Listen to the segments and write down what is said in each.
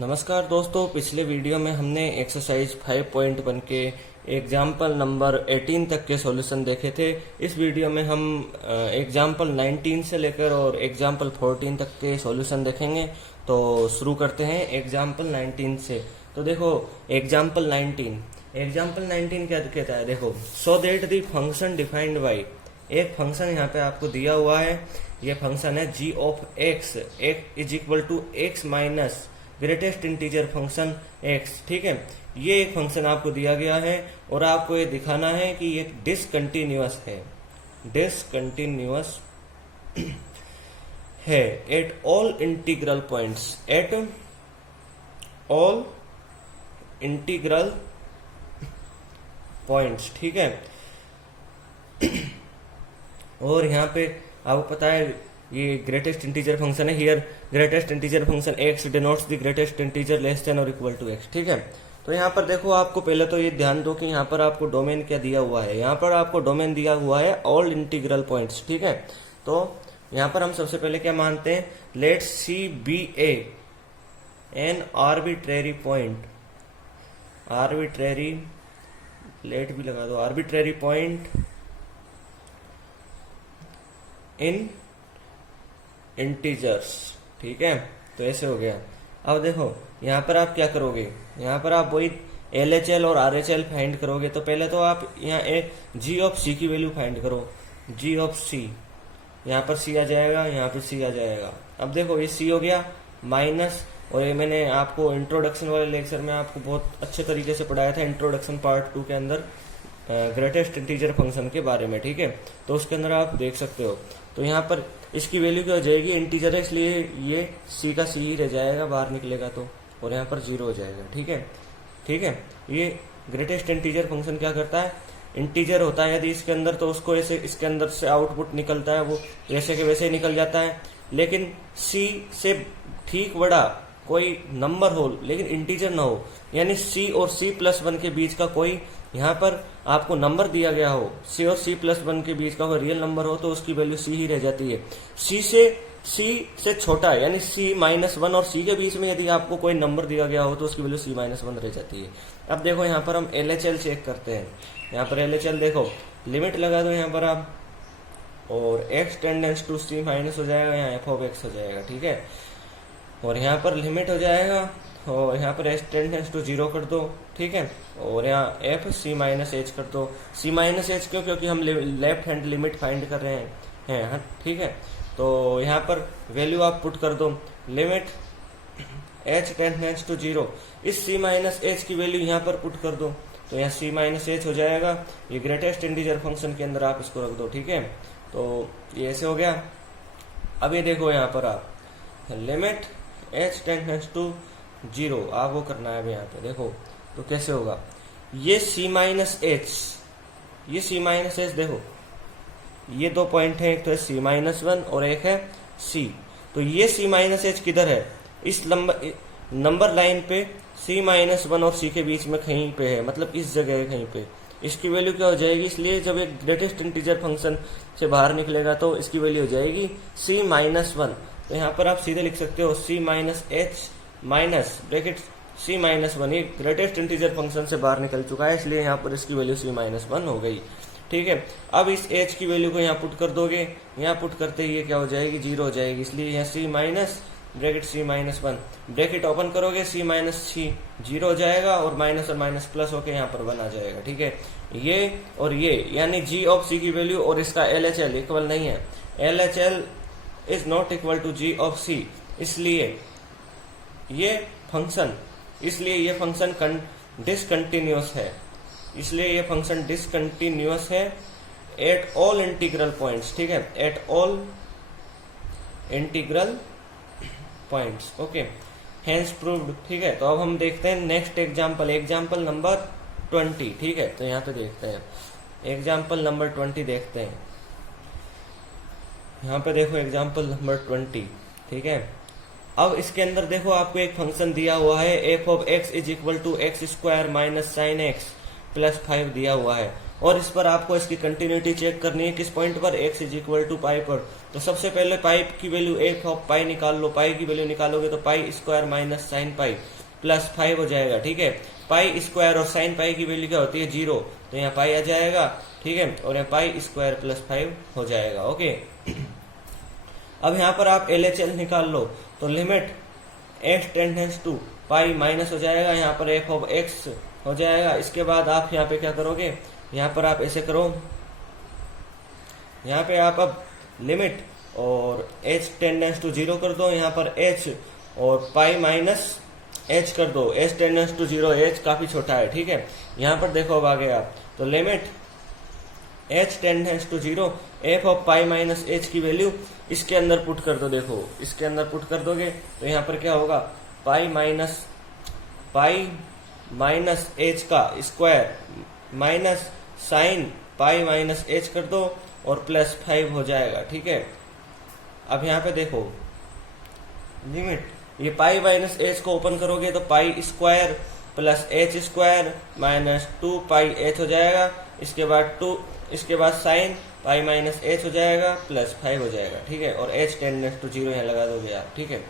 नमस्कार दोस्तों, पिछले वीडियो में हमने एक्सरसाइज 5.1 के एग्जाम्पल नंबर 18 तक के सॉल्यूशन देखे थे। इस वीडियो में हम एग्जाम्पल 19 से लेकर और एग्जाम्पल 14 तक के सॉल्यूशन देखेंगे। तो शुरू करते हैं एग्जाम्पल 19 से। तो देखो एग्जाम्पल 19 क्या कहता है, देखो so that the function defined by, एक फंक्शन यहाँ पे आपको दिया हुआ है। ये फंक्शन है g of x is equal to x minus greatest integer function x। ठीक है, ये एक फंक्शन आपको दिया गया है और आपको ये दिखाना है कि ये डिसकंटिन्यूअस है at all integral points, eight all integral points. ठीक है, और यहाँ पे आपको पता है ये ग्रेटेस्ट इंटीजर फंक्शन है। Here greatest integer function x denotes the greatest integer less than और इक्वल टू x। ठीक है, तो यहाँ पर देखो आपको पहले तो ये ध्यान दो कि यहाँ पर आपको डोमेन क्या दिया हुआ है। यहाँ पर आपको डोमेन दिया हुआ है ऑल इंटीग्रल पॉइंट्स। ठीक है, तो यहाँ पर हम सबसे पहले क्या मानते हैं, let c be an arbitrary point, arbitrary let भी लगा दो, आर्बिट्रेरी पॉइंट इन इंटीजर्स। ठीक है, तो ऐसे हो गया। अब देखो यहाँ पर आप क्या करोगे, यहाँ पर आप वही LHL और RHL फाइंड करोगे। तो पहले तो आप यहाँ एक g ऑफ c की वैल्यू फाइंड करो, g ऑफ c, यहाँ पर c आ जाएगा, यहाँ पर c आ जाएगा। अब देखो ये c हो गया माइनस, और ये मैंने आपको इंट्रोडक्शन वाले लेक्चर में आपको बहुत अच्छे तरीके से पढ़ाया था, इंट्रोडक्शन पार्ट 2 के अंदर ग्रेटेस्ट इंटीजर फंक्शन के बारे में। ठीक है, तो उसके अंदर आप देख सकते हो। तो यहाँ पर इसकी वैल्यू क्या हो जाएगी, इंटीजर है इसलिए ये c का c ही रह जाएगा, बाहर निकलेगा तो, और यहाँ पर 0 हो जाएगा। ठीक है, ये ग्रेटेस्ट इंटीजर फंक्शन क्या करता है, इंटीजर होता है यदि इसके अंदर तो उसको ऐसे इसके अंदर से आउटपुट निकलता है वो वैसे के वैसे ही निकल जाता है। लेकिन c से ठीक बड़ा कोई नंबर हो लेकिन इंटीजर ना हो, यानी c और c+1 के बीच का कोई यहाँ पर आपको नंबर दिया गया हो, c और c+1 के बीच का कोई रियल नंबर हो तो उसकी वैल्यू c ही रह जाती है। c से छोटा है, यानी c-1 और c के बीच में यदि आपको कोई नंबर दिया गया हो तो उसकी वैल्यू c-1 रह जाती है। अब देखो यहाँ पर हम LHL चेक करते हैं। यहाँ पर LHL देखो, लिमिट लगा दो यहाँ पर आप, और x tends to c minus हो जाएगा, यहाँ f ऑफ x हो जाएगा। ठीक है, और यहाँ पर लिमिट हो जाएगा, और यहाँ पर h टेंडेंस टू 0 कर दो। ठीक है, और यहाँ f c-h कर दो। c-h क्यों, क्योंकि हम लेफ्ट हैंड लिमिट फाइंड कर रहे हैं। ठीक है, तो यहाँ पर वैल्यू आप पुट कर दो, लिमिट h टेंडेंस टू 0, इस c-h की वैल्यू यहाँ पर पुट कर दो, तो यहाँ c-h हो जाएगा। ये ग्रेटेस्ट इंटीजर फंक्शन के अंदर आप इसको रख दो। ठीक है, तो ये ऐसे हो गया। अब ये देखो यहाँ पर आप लिमिट h टेंडेंस टू 0 आप वो करना है। यहाँ पे देखो तो कैसे होगा, ये c-h देखो, ये दो पॉइंट है, एक तो है c-1 और एक है c। तो ये c-h किधर है, इस नंबर लाइन पे c-1 और c के बीच में कहीं पे है, मतलब इस जगह कहीं पे। इसकी वैल्यू क्या हो जाएगी, इसलिए जब एक ग्रेटेस्ट इंटीजर फंक्शन से बाहर निकलेगा तो इसकी वैल्यू हो जाएगी c-1। तो यहाँ पर आप सीधे लिख सकते हो c-h माइनस ब्रैकेट c-1, ये ग्रेटेस्ट इंटीजर फंक्शन से बाहर निकल चुका है, इसलिए यहाँ पर इसकी वैल्यू c-1 हो गई। ठीक है, अब इस h की वैल्यू को यहाँ पुट कर दोगे, यहाँ पुट करते ही ये क्या हो जाएगी, 0 हो जाएगी, इसलिए यहाँ c- bracket c-1 bracket open करोगे, c-c 0 हो जाएगा, और माइनस और माइनस प्लस होके यहाँ पर 1 आ जाएगा। ठीक है, ये और ये यानी g ऑफ c की वैल्यू और इसका LHL इक्वल नहीं है, LHL is not equal to g of c, इसलिए ये फंक्शन डिसकंटिन्यूअस है, इसलिए ये फंक्शन डिसकंटिन्यूअस है एट ऑल इंटीग्रल पॉइंट्स। ठीक है, at all integral points. Okay, hence proved. ठीक है, तो अब हम देखते हैं नेक्स्ट एग्जांपल नंबर 20। ठीक है, तो यहाँ पे देखते हैं एग्जांपल नंबर 20 देखते हैं। यहाँ पे देखो एग्जांपल नंबर 20। ठीक है, अब इसके अंदर देखो आपको एक फंक्शन दिया हुआ है, f of x is equal to x square minus sine x plus 5 दिया हुआ है, और इस पर आपको इसकी कंटिन्यूटी चेक करनी है किस पॉइंट पर, x इज इक्वल टू पाई पर। तो सबसे पहले पाई की वैल्यू f ऑफ पाई निकाल लो, पाई की वैल्यू निकालोगे तो pi square minus sin pi plus 5 हो जाएगा, ठीक है। पाई स्क्वायर और साइन पाई की वैल्यू क्या होती है 0, तो यहाँ पाई आ जाएगा, ठीक है, और यहाँ पाई स्क्वायर प्लस 5 हो जाएगा, ओके। अब यहाँ पर आप LHL निकाल लो, तो limit x tends to pi minus हो जाएगा, यहाँ पर f ऑफ x हो जाएगा। इसके बाद आप यहाँ पे क्या करोगे, यहाँ पर आप ऐसे करो, यहाँ पे आप अब लिमिट और h टेंडेंस टू 0 कर दो, यहाँ पर h और पाई माइनस h कर दो, h टेंडेंस टू 0, h काफी छोटा है, ठीक है। यहाँ पर देखो अब आगे आप, तो limit h tends to 0 f of pi minus h की वैल्यू इसके अंदर पुट कर दो, देखो इसके अंदर पुट कर दोगे तो यहाँ पर क्या होगा, पाई माइनस h का स्क्वायर माइनस साइन पाई माइनस h कर दो और प्लस 5 हो जाएगा, ठीक है। अब यहाँ पे देखो लिमिट, ये पाई माइनस h को ओपन करोगे तो pi square plus h square minus 2 पाई h हो जाएगा, इसके बाद साइन पाई माइनस h हो जाएगा प्लस 5 हो जाएगा, ठीक है, और h टेंडेंस टू 0 यहाँ लगा दोगे आप, ठीक है।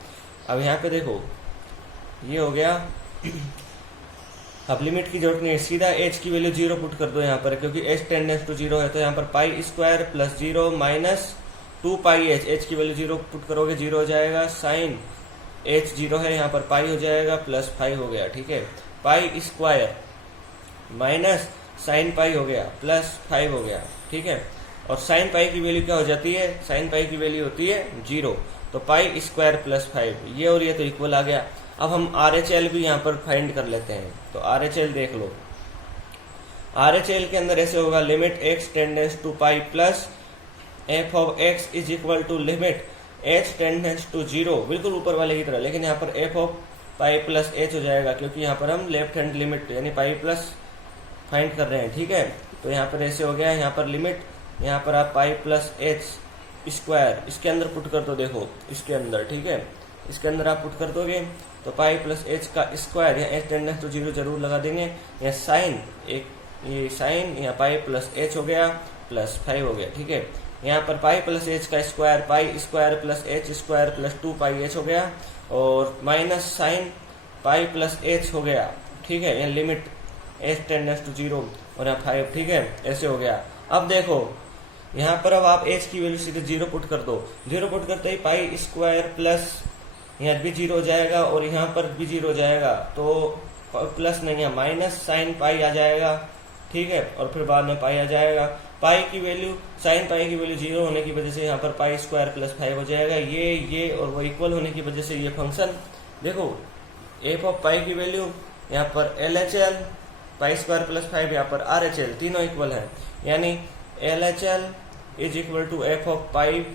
अब यहाँ पे देखो ये हो गया, अब लिमिट की जरूरत नहीं है, सीधा h की वैल्यू 0 पुट कर दो यहाँ पर, क्योंकि h टेंडेंस टू 0 है, तो यहाँ पर पाई स्क्वायर प्लस 0 माइनस 2 पाई h की वैल्यू 0 पुट करोगे 0 हो जाएगा, साइन h 0 है, यहाँ पर पाई हो जाएगा प्लस 5 हो गया, ठीक है। पाई स्क्वायर माइनस साइन पाई हो गया प्लस 5 हो गया, ठीक है। और साइन पाई की वैल्यू क्या हो जाती है, साइन पाई की वैल्यू होती है 0, तो पाई स्क्वायर प्लस 5, ये और ये तो इक्वल आ गया। अब हम RHL भी यहाँ पर फाइंड कर लेते हैं, तो RHL देख लो, RHL के अंदर ऐसे होगा, limit x tends to pi plus f of x is equal to limit h tends to 0, बिल्कुल ऊपर वाले की तरह, लेकिन यहाँ पर f of pi plus h हो जाएगा, क्योंकि यहाँ पर हम लेफ्ट हैंड लिमिट यानी पाई प्लस फाइंड कर रहे हैं, ठीक है। तो यहाँ पर ऐसे हो गया, यहाँ पर लिमिट, यहाँ पर आप पाई प्लस h स्क्वायर इसके अंदर पुट कर दो, देखो इसके अंदर, ठीक है, इसके अंदर आप पुट कर दोगे तो पाई प्लस h का स्क्वायर, यहाँ h टेंडेंस टू 0 जरूर लगा देंगे, यहाँ साइन ये साइन, यहाँ पाई प्लस h हो गया प्लस 5 हो गया, ठीक है। यहाँ पर पाई प्लस h का square, pi square plus h square plus 2 पाई h हो गया, और minus sin pi plus h हो गया, ठीक है। यहाँ लिमिट h टेंडेंस टू 0 और यहाँ 5, ठीक है, ऐसे हो गया। अब देखो यहाँ पर अब आप h की वैल्यू सीधे 0 पुट कर दो, 0 पुट करते ही पाई स्क्वायर प्लस यहाँ भी 0 हो जाएगा और यहाँ पर भी 0 हो जाएगा, तो प्लस नहीं है माइनस साइन पाई आ जाएगा, ठीक है, और फिर बाद में पाई आ जाएगा। पाई की वैल्यू, साइन पाई की वैल्यू 0 होने की वजह से यहाँ पर पाई स्क्वायर प्लस 5 हो जाएगा, ये और वो इक्वल होने की वजह से ये फंक्शन, देखो f ऑफ पाई की वैल्यू यहाँ पर LHL पाई स्क्वायर प्लस 5, यहाँ पर RHL, तीनों इक्वल है, यानी LHL is equal to f of pi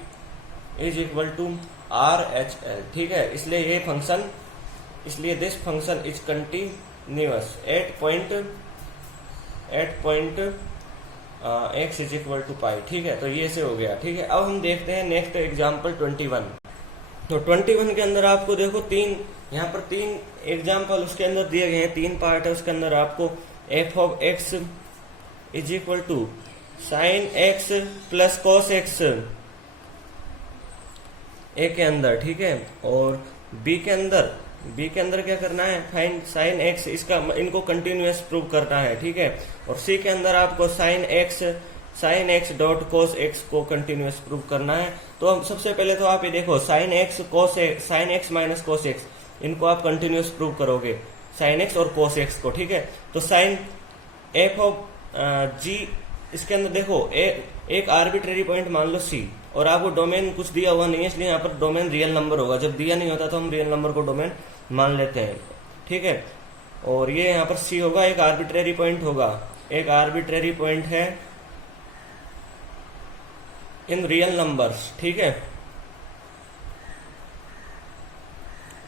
is equal to RHL, ठीक है। इसलिए ये फंक्शन, इसलिए this function is continuous at point x is equal to pi, ठीक है। तो ये से हो गया, ठीक है। अब हम देखते हैं नेक्स्ट एग्जाम्पल 21। तो 21 के अंदर आपको देखो यहाँ पर तीन एग्जाम्पल उसके अंदर दिए गए हैं, 3 पार्ट है उसके अंदर। आपको f of x is equal to sine x plus cos x ए के अंदर, ठीक है, और बी के अंदर क्या करना है, फाइंड साइन x, इसका इनको कंटिन्यूअस प्रूव करना है, ठीक है। और सी के अंदर आपको sine x dot cos x को कंटिन्यूअस प्रूव करना है। तो हम सबसे पहले तो आप ये देखो sine x minus cos x, इनको आप कंटिन्यूअस प्रूव करोगे, साइन x और कॉस x को, ठीक है। तो साइन f ऑफ g, इसके अंदर देखो एक आर्बिट्रेरी पॉइंट मान लो c, और आपको डोमेन कुछ दिया हुआ नहीं है, इसलिए यहाँ पर डोमेन रियल नंबर होगा। जब दिया नहीं होता तो हम रियल नंबर को डोमेन मान लेते हैं, ठीक है। और ये यहाँ पर c होगा, एक आर्बिट्रेरी पॉइंट होगा, एक आर्बिट्रेरी पॉइंट है इन रियल नंबर्स, ठीक है,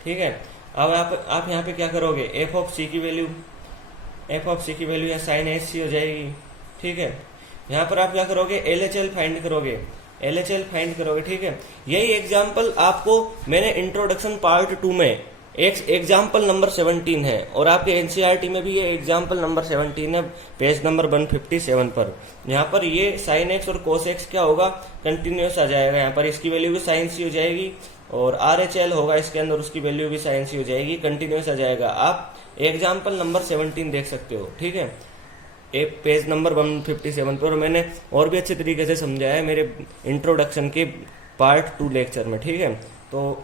ठीक है। अब आप यहाँ पे क्या करोगे, f ऑफ c की वैल्यू या साइन h हो जाएगी, ठीक है। यहाँ पर आप क्या करोगे, LHL फाइंड करोगे, ठीक है। यही एग्जाम्पल आपको मैंने इंट्रोडक्शन पार्ट 2 में एग्जाम्पल नंबर 17 है और आपके एनसीईआरटी में भी ये एग्जाम्पल नंबर 17 है, पेज नंबर 157 पर। यहाँ पर ये साइन एक्स और कोस एक्स क्या होगा, कंटिन्यूस आ जाएगा। यहाँ पर इसकी वैल्यू भी साइन सी हो जाएगी और RHL होगा इसके अंदर, उसकी वैल्यू भी साइन सी हो जाएगी, कंटिन्यूस आ जाएगा। आप एग्जाम्पल नंबर 17 देख सकते हो, ठीक है, एक पेज नंबर 157 पर। मैंने और भी अच्छे तरीके से समझाया है मेरे इंट्रोडक्शन के पार्ट 2 लेक्चर में, ठीक है। तो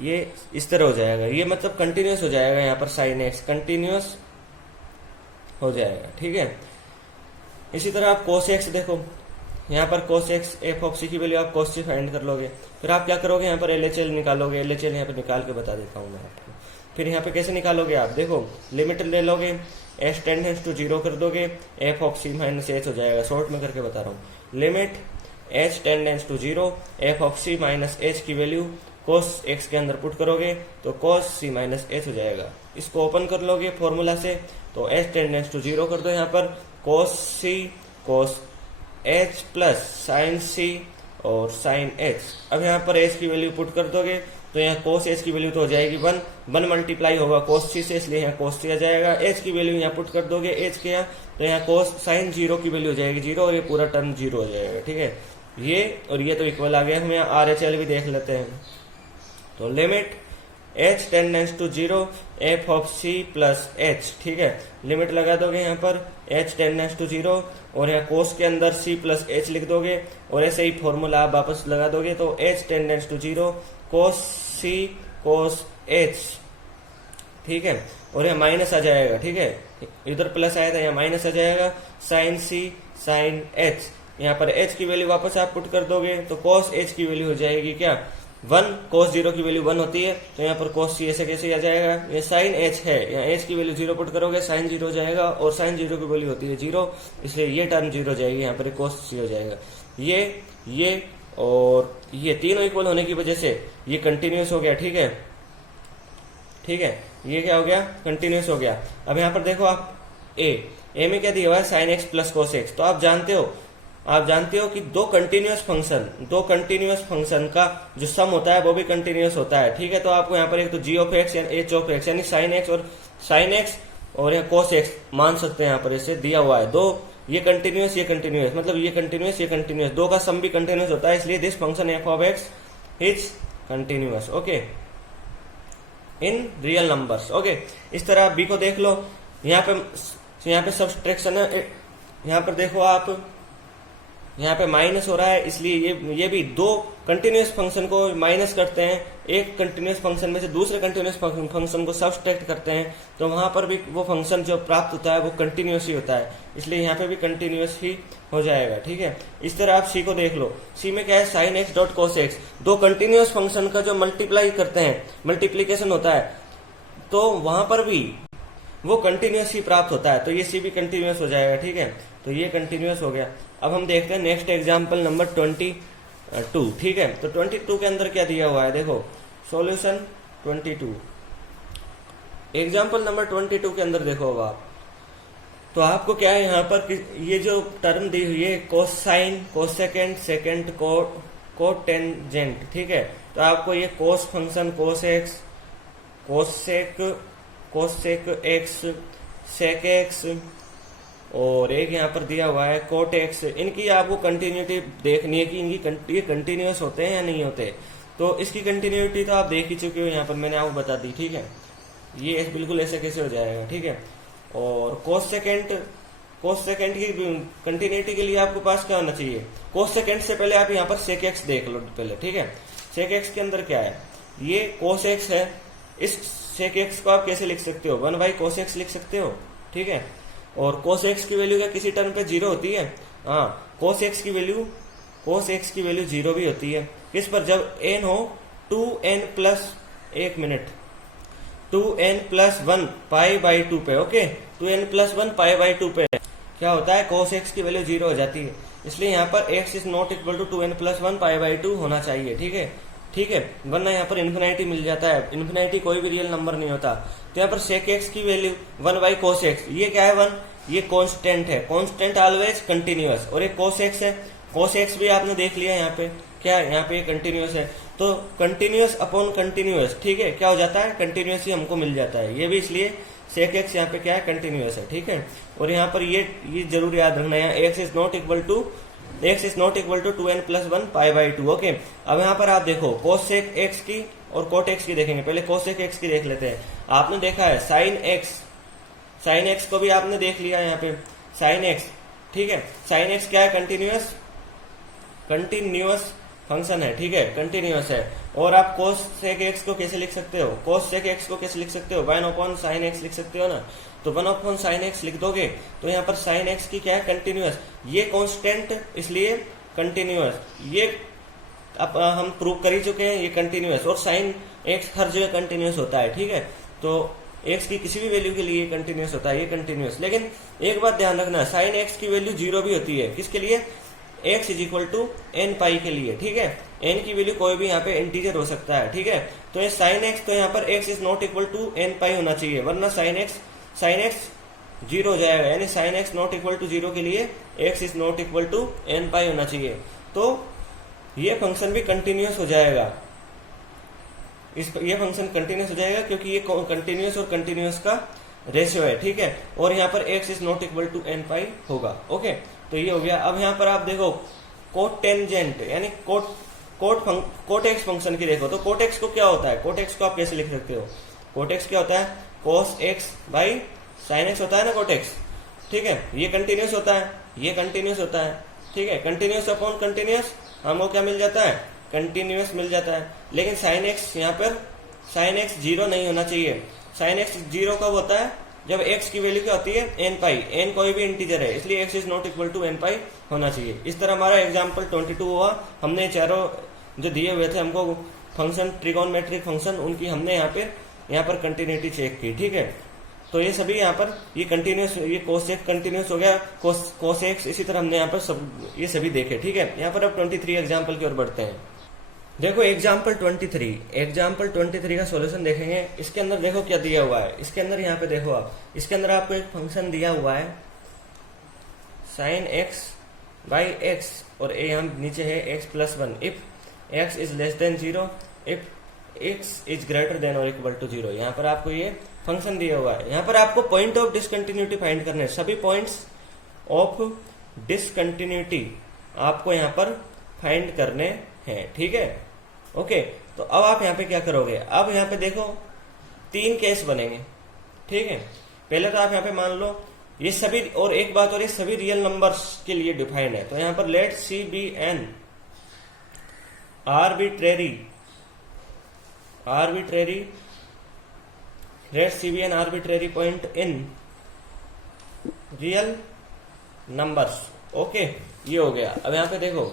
ये इस तरह हो जाएगा, ये मतलब कंटिन्यूस हो जाएगा। यहाँ पर साइन एक्स कंटिन्यूस हो जाएगा, ठीक है। इसी तरह आप कोस एक्स देखो, यहाँ पर कोस एक्स एफ ऑफ सी की वैल्यू आप कोस सी फाइंड कर लोगे। फिर आप क्या करोगे, यहाँ पर LHL निकालोगे। LHL यहाँ पे निकाल के बता देता हूँ मैं आपको। फिर यहाँ पे कैसे निकालोगे आप देखो, लिमिट ले लोगे, एच टेंडेंस टू 0 कर दोगे, f of c minus h हो जाएगा। शॉर्ट में करके बता रहा हूँ, limit H tends to 0, F of c minus h की वैल्यू कोस एक्स के अंदर पुट करोगे तो कोस सी माइनस एच हो जाएगा। इसको ओपन कर लोगे फॉर्मूला से, तो एच टेंडेंस टू 0 कर दो। यहाँ पर कोस c cos H plus sign सी और साइन एच। अब यहाँ पर एच की वैल्यू पुट कर दोगे तो यहाँ कोस एच की वैल्यू तो हो जाएगी 1 मल्टीप्लाई होगा कोस सी से, इसलिए यहाँ कोस सी आ जाएगा। एच की वैल्यू यहाँ पुट कर दोगे एच के यहाँ, तो यहाँ कोस साइन 0 की वैल्यू हो जाएगी 0 और ये पूरा टर्म 0 हो जाएगा, ठीक है। ये और ये तो इक्वल आ गया। हम यहाँ RHL भी देख लेते हैं, तो limit H tends to 0 F of c plus H, ठीक है। लिमिट लगा दोगे यहाँ पर एच टेंडेंस टू 0 और यहाँ कोस के अंदर सी प्लस एच लिख दोगे और ऐसे ही फॉर्मूला आप वापस लगा दोगे, तो h tends to 0 cos c cos H, ठीक है। और यहाँ माइनस आ जाएगा, ठीक है, इधर प्लस आया था यहाँ माइनस आ जाएगा, साइन सी साइन एच। यहाँ पर एच की वैल्यू वापस आप पुट कर दोगे तो कोस एच की वैल्यू हो जाएगी क्या 1, कोस 0 की वैल्यू 1 होती है, तो यहाँ पर कोस सी ऐसे कैसे आ जाएगा, ये साइन एच है, यहाँ एच की वैल्यू 0 पुट करोगे साइन 0 हो जाएगा और साइन 0 की वैल्यू होती है 0, इसलिए ये टर्म 0 हो जाएगी, यहाँ पर कोस सी हो जाएगा। ये और ये तीनों इक्वल होने की वजह से ये कंटिन्यूस हो गया, ठीक है, ठीक है। ये क्या हो गया, कंटिन्यूस हो गया। अब यहाँ पर देखो आप ए में क्या दिया हुआ है, sine x plus cos x. तो आप जानते हो कि दो कंटिन्यूस फंक्शन का जो सम होता है वो भी कंटिन्यूस होता है, ठीक है। तो आपको यहाँ पर एक तो जी ऑफ एक्स या एच ऑफ एक्स यानी साइन एक्स और यहाँ कोस एक्स मान सकते हैं, यहाँ पर ऐसे दिया हुआ है दो, ये कंटिन्यूस मतलब ये कंटिन्यूस दो का सम भी कंटिन्यूस होता है, इसलिए this function F of X is continuous, okay, in real numbers, okay. इस तरह बी को देख लो, यहाँ पे सब्सट्रैक्शन है, यहाँ पर देखो आप, यहाँ पे माइनस हो रहा है, इसलिए ये भी दो कंटिन्यूस फंक्शन को माइनस करते हैं, एक कंटिन्यूस फंक्शन में से दूसरे कंटिन्यूस फंक्शन को सब्सट्रैक्ट करते हैं, तो वहां पर भी वो फंक्शन जो प्राप्त होता है वो कंटिन्यूस ही होता है, इसलिए यहाँ पे भी कंटिन्यूस ही हो जाएगा, ठीक है। इस तरह आप सी को देख लो, सी में क्या है, sine x dot cos x, दो कंटिन्यूस फंक्शन का जो मल्टीप्लाई करते हैं, मल्टीप्लीकेशन होता है, तो वहां पर भी वो कंटिन्यूस ही प्राप्त होता है, तो ये सी भी कंटिन्यूस हो जाएगा, ठीक है। तो ये कंटिन्यूस हो गया। अब हम देखते हैं नेक्स्ट एग्जांपल नंबर 22, ठीक है। तो 22 के अंदर क्या दिया हुआ है, देखो सॉल्यूशन 22, एग्जांपल नंबर 22 के अंदर देखो अब आप, तो आपको क्या है यहाँ पर ये जो टर्म दी हुई है कोसाइन, कोसेकेंड, सेकेंड, कोटेंजेंट, ठीक है। तो आपको ये cos function cos x, cosec x, sec x और एक यहाँ पर दिया हुआ है कोट एक्स, इनकी आपको कंटिन्यूटी देखनी है कि इनकी ये कंटिन्यूस होते हैं या नहीं होते। तो इसकी कंटिन्यूटी तो आप देख ही चुके हो, यहाँ पर मैंने आपको बता दी, ठीक है। ये बिल्कुल ऐसे कैसे हो जाएगा, ठीक है। और कोस सेकेंड की कंटिन्यूटी के लिए आपको पास क्या होना चाहिए, कोस सेकेंड से पहले आप यहाँ पर सेक एक्स देख लो पहले, ठीक है। सेक एक्स के अंदर क्या है, ये कोस एक्स है, इस सेक एक्स को आप कैसे लिख सकते हो, 1 कोस एक्स लिख सकते हो, ठीक है। और कोस एक्स की वैल्यू क्या किसी टर्म पे 0 होती है, हाँ, कोस एक्स की वैल्यू 0 भी होती है, किस पर, जब n हो 2n plus 1 minute 2n plus 1 pi by 2 पे, okay, 2n plus 1 pi by 2 पे क्या होता है, कोस एक्स की वैल्यू 0 हो जाती है, इसलिए यहाँ पर x is not equal to 2n plus 1 pi by 2 होना चाहिए, ठीक है, वरना यहाँ पर इन्फिनिटी मिल जाता है, इन्फिनिटी कोई भी रियल नंबर नहीं होता। तो यहाँ पर सेक एक्स की वैल्यू 1 कोस एक्स, ये क्या है 1, ये कांस्टेंट है, कांस्टेंट ऑलवेज कंटिन्यूअस, और एक कोस एक्स है, कोस एक्स भी आपने देख लिया यहाँ पे क्या है, यहाँ पे कंटिन्यूअस है। तो कंटिन्यूअस अपॉन कंटिन्यूअस, ठीक है, क्या हो जाता है, कंटिन्यूअस ही हमको मिल जाता है। ये भी इसलिए सेक एक्स यहाँ पे क्या है, कंटिन्यूअस है, ठीक है। और यहाँ पर ये जरूर याद रखना है, x is not equal to 2n+1 π/2। Okay, अब यहाँ पर आप देखो कोसेक एक्स की और कोट एक्स की देखेंगे। पहले कोसेक एक्स की देख लेते हैं। आपने देखा है साइन एक्स को भी आपने देख लिया यहाँ पे, साइन एक्स, ठीक है। साइन एक्स क्या है, कंटिन्यूअस फंक्शन है, ठीक है, कंटिन्यूअस है। और आप कोस सेक एक्स को कैसे लिख सकते हो, कोस सेक एक्स को कैसे लिख सकते हो, 1/sin x लिख सकते हो ना। तो 1/sin x लिख दोगे तो यहाँ पर साइन एक्स की क्या है, कंटिन्यूअस। ये कांस्टेंट इसलिए कंटिन्यूअस, ये अब हम प्रूव कर ही चुके हैं, ये कंटिन्यूअस। और साइन एक्स हर जगह कंटिन्यूअस होता है, ठीक है। तो एक्स की किसी भी वैल्यू के लिए कंटिन्यूअस होता है, ये कंटिन्यूअस। लेकिन एक बात ध्यान रखना, साइन एक्स की वैल्यू 0 भी होती है, किसके लिए, x = n π के लिए, ठीक है। n की वैल्यू कोई भी यहाँ पे इंटीजर हो सकता है, ठीक है। तो ये साइन एक्स, तो यहाँ पर x is not equal to n π होना चाहिए, वरना साइन एक्स 0 हो जाएगा। यानी sine x not equal to 0 के लिए x is not equal to n π होना चाहिए। तो ये फंक्शन भी कंटिन्यूअस हो जाएगा, ये फंक्शन कंटिन्यूअस हो जाएगा क्योंकि ये कंटिन्यूअस और कंटिन्यूअस का रेशियो है, ठीक है। और यहाँ पर x is not equal to n π होगा। ओके, तो ये हो गया। अब यहाँ पर आप देखो कोट टेंजेंट यानी कोट एक्स फंक्शन की देखो, तो कोट एक्स को क्या होता है, कोट एक्स को आप कैसे लिख सकते हो, कोट एक्स क्या होता है, cos x by sine x होता है ना कोट एक्स, ठीक है। ये कंटिन्यूअस होता है, ये कंटिन्यूअस होता है, ठीक है। कंटिन्यूअस अपॉन कंटिन्यूअस हमको क्या मिल जाता है, कंटिन्यूअस मिल जाता है। लेकिन साइन एक्स, यहाँ पर साइन एक्स 0 नहीं होना चाहिए। साइन एक्स 0 कब होता है, जब x की वैल्यू क्या होती है, n π, n कोई भी इंटीजर है, इसलिए x is not equal to n π होना चाहिए। इस तरह हमारा एग्जाम्पल 22 हुआ। हमने चारों जो दिए हुए थे हमको फंक्शन, ट्रिगोनमेट्रिक फंक्शन, उनकी हमने यहाँ पर कंटिन्यूटी चेक की, ठीक है। तो ये सभी यहाँ पर ये कंटिन्यूस, ये कोस एक्स कंटिन्यूस हो गया, कोस एक्स, इसी तरह हमने यहाँ पर सब ये सभी देखे, ठीक है। यहाँ पर अब 23 एग्जाम्पल की ओर बढ़ते हैं। देखो एग्जाम्पल 23 का सॉल्यूशन देखेंगे। इसके अंदर देखो क्या दिया हुआ है, इसके अंदर यहाँ पे देखो आप, इसके अंदर आपको एक फंक्शन दिया हुआ है साइन एक्स बाई एक्स, और यहाँ नीचे है x+1 if x is less than 0, if x is greater then और इक्वल टू 0। यहाँ पर आपको ये फंक्शन दिया हुआ है। यहाँ पर आपको पॉइंट ऑफ डिसकंटिन्यूटी फाइंड करने हैं, सभी पॉइंट्स ऑफ डिसकंटिन्यूटी आपको यहाँ पर फाइंड करने हैं, ठीक है। ओके, तो अब आप यहाँ पे क्या करोगे, अब यहाँ पे देखो 3 केस बनेंगे, ठीक है। पहले तो आप यहाँ पे मान लो ये सभी, और एक बात और, ये सभी रियल नंबर्स के लिए डिफाइंड है। तो यहाँ पर let c be an arbitrary point in real numbers. Okay, ये हो गया। अब यहाँ पे देखो,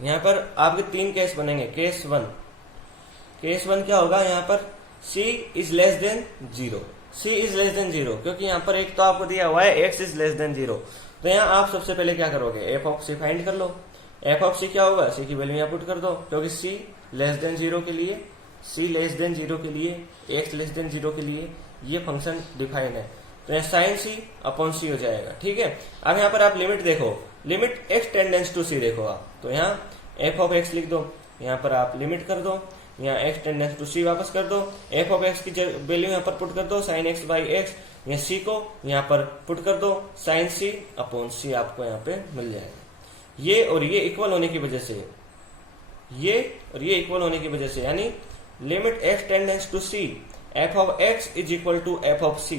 यहाँ पर आपके 3 केस बनेंगे। केस वन क्या होगा, यहाँ पर c इज लेस देन 0, क्योंकि यहाँ पर एक तो आपको दिया हुआ है x इज लेस देन 0। तो यहाँ आप सबसे पहले क्या करोगे, f ऑफ c फाइंड कर लो। f ऑफ c क्या होगा, c की वैल्यू यहाँ पुट कर दो, क्योंकि c लेस देन 0 के लिए, x लेस देन 0 के लिए ये फंक्शन डिफाइन है। तो यहाँ साइन c अपॉन c हो जाएगा, ठीक है। अब यहाँ पर आप लिमिट देखो, limit x tends to c देखो आप, तो यहाँ f ऑफ x लिख दो, यहाँ पर आप लिमिट कर दो, यहाँ x टेंडेंस टू c वापस कर दो, f ऑफ x की वैल्यू यहाँ पर पुट कर दो, साइन x बाई x, यहाँ c को यहाँ पर पुट कर दो, साइन c अपॉन c आपको यहाँ पे मिल जाएगा। ये और ये इक्वल होने की वजह से, ये और ये इक्वल होने की वजह से, यानी limit x tends to c f of x is equal to f of c।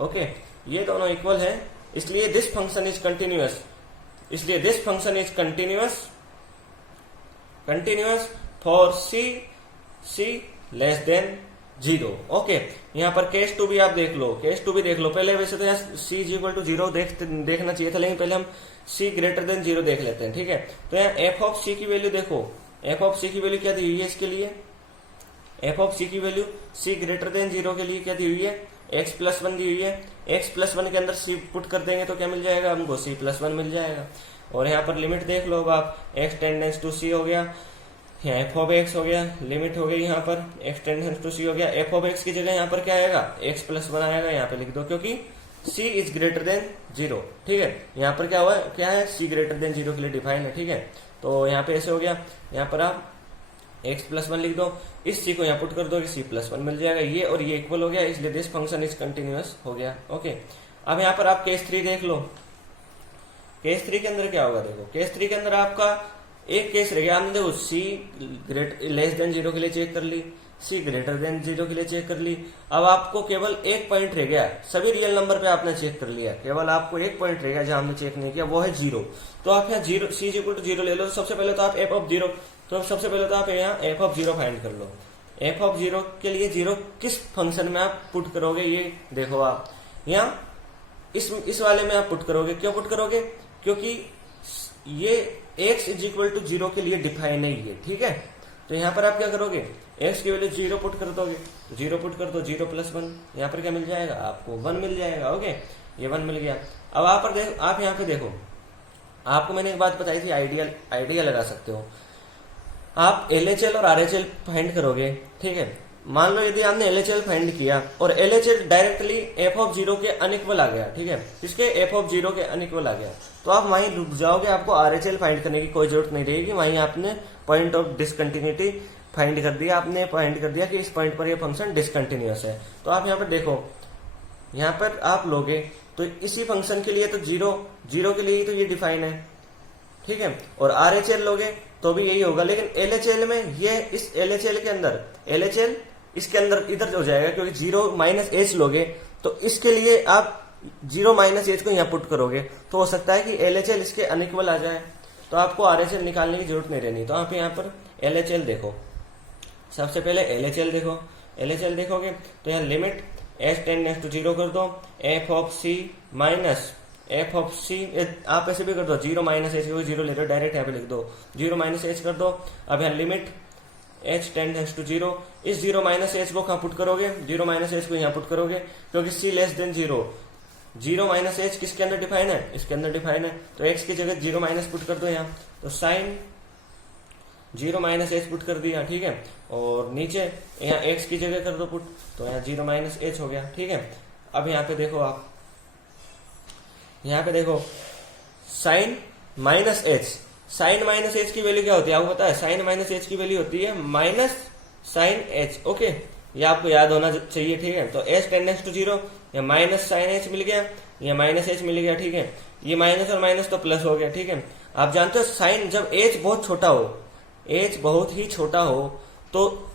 Okay, ये दोनों इक्वल है, इसलिए this function is continuous for c less than 0। Okay, यहाँ पर केस 2 भी आप देख लो, पहले वैसे तो यहाँ c इज इक्वल टू 0 देखना चाहिए था, लेकिन पहले हम c ग्रेटर देन 0 देख लेते हैं, ठीक है। तो यहाँ f ऑफ c की वैल्यू देखो, f ऑफ c की वैल्यू क्या दी हुई है इसके लिए, f ऑफ c की वैल्यू c ग्रेटर देन 0 के लिए क्या दी हुई है, x+1 दी हुई है। x+1 के अंदर c पुट कर देंगे तो क्या मिल जाएगा हमको, c+1 मिल जाएगा। और यहाँ पर लिमिट देख लो आप, x टेंडेंस टू c हो गया, यहाँ f ऑफ x हो गया, लिमिट हो गई यहाँ पर x टेंडेंस टू c हो गया। f ऑफ x की जगह यहाँ पर क्या आएगा, x+1 आएगा, यहाँ पे लिख दो, क्योंकि c इज ग्रेटर देन 0, ठीक है। यहाँ पर क्या है c ग्रेटर देन 0 के लिए डिफाइन है, ठीक है। तो यहाँ पे ऐसे हो गया, यहाँ पर आप एक्स प्लस वन लिख दो, इस सी को यहाँ पुट कर दो, सी प्लस वन मिल जाएगा, ये और ये इक्वल हो गया, इसलिए दिस फंक्शन इज कंटिन्यूअस हो गया। ओके, अब यहाँ पर आप केस 3 देख लो। केस 3 के अंदर क्या होगा, देखो केस 3 के अंदर आपका एक केस रह गया, आपने देखो सी लेस देन 0 के लिए चेक कर ली, सी ग्रेटर देन 0 के लिए चेक कर ली। अब आपको केवल एक पॉइंट रह गया, सभी रियल नंबर पे आपने चेक कर लिया, केवल आपको एक पॉइंट रह गया जहां हमने चेक नहीं किया, वो है 0। तो आप यहाँ 0 सी इक्वल टू 0 ले लो। सबसे पहले तो आप एफ ऑफ 0, तो सबसे पहले तो आप यहाँ एफ ऑफ 0 फाइंड कर लो। एफ ऑफ 0 के लिए 0 किस फंक्शन में आप पुट करोगे, ये देखो आप यहाँ इस वाले में आप पुट करोगे। क्यों पुट करोगे, क्योंकि ये x इज इक्वल टू 0 के लिए डिफाइन है ये, ठीक है। तो यहाँ पर आप क्या करोगे, x की वैल्यू 0 पुट कर दोगे, 0 पुट कर दो, 0 प्लस 1, यहाँ पर क्या मिल जाएगा आपको 1 मिल जाएगा। ओके, ये 1 मिल गया। अब आप यहाँ पे देखो, आपको मैंने एक बात बताई थी, आइडिया लगा सकते हो आप। LHL और RHL फाइंड करोगे, ठीक है। मान लो यदि आपने LHL फाइंड किया और LHL डायरेक्टली f ऑफ 0 के अनइक्वल आ गया, ठीक है, इसके f ऑफ 0 के अनइक्वल आ गया, तो आप वहीं रुक जाओगे, आपको RHL फाइंड करने की कोई जरूरत नहीं रहेगी। वहीं आपने पॉइंट ऑफ डिसकंटिन्यूटी फाइंड कर दिया, आपने फाइंड कर दिया कि इस पॉइंट पर ये फंक्शन डिसकंटिन्यूअस है। तो आप यहाँ पर देखो, यहाँ पर आप लोगे तो इसी फंक्शन के लिए तो 0 के लिए ही तो ये डिफाइन है, ठीक है। और RHL लोगे तो भी यही होगा, लेकिन LHL में ये इस LHL के अंदर LHL इसके अंदर इधर हो जाएगा, क्योंकि 0 माइनस एच लोगे तो इसके लिए आप 0 माइनस एच को यहाँ पुट करोगे, तो हो सकता है कि LHL इसके अनइक्वल आ जाए, तो आपको RHL निकालने की जरूरत नहीं रहनी। तो आप यहाँ पर LHL देखो, सबसे पहले LHL देखो। LHL देखोगे तो यहाँ लिमिट h टेंड्स टू 0 कर दो, f of c minus f of c, आप ऐसे भी कर दो 0 माइनस एच, 0 ले लो डायरेक्ट यहाँ पे लिख दो, 0 माइनस एच कर दो। अब यहाँ लिमिट h टेंड्स टू 0, इस 0 माइनस एच को कहाँ पुट करोगे, 0 माइनस एच को यहाँ पुट करोगे, क्योंकि c less than 0, 0 minus H किसके अंदर डिफाइन है, इसके अंदर डिफाइन है। तो x की जगह 0 माइनस पुट कर दो यहाँ, तो साइन 0 माइनस एच पुट कर दिया, ठीक है। और नीचे यहाँ x की जगह कर दो पुट, तो यहाँ 0 माइनस एच हो गया, ठीक है। अब यहाँ पे देखो आप, यहाँ पे देखो sine minus h, sine minus h की वैल्यू क्या होती है आपको पता है, साइन माइनस एच की वैल्यू होती है माइनस साइन एच। ओके, ये आपको याद होना चाहिए, ठीक है। तो एच टेंडेंस टू 0, या माइनस साइन एच मिल गया, या माइनस एच मिल गया, ठीक है। ये माइनस और माइनस तो प्लस हो गया, ठीक है। आप जानते हो साइन जब एच बहुत छोटा हो, एच बहुत ही छोटा हो, तो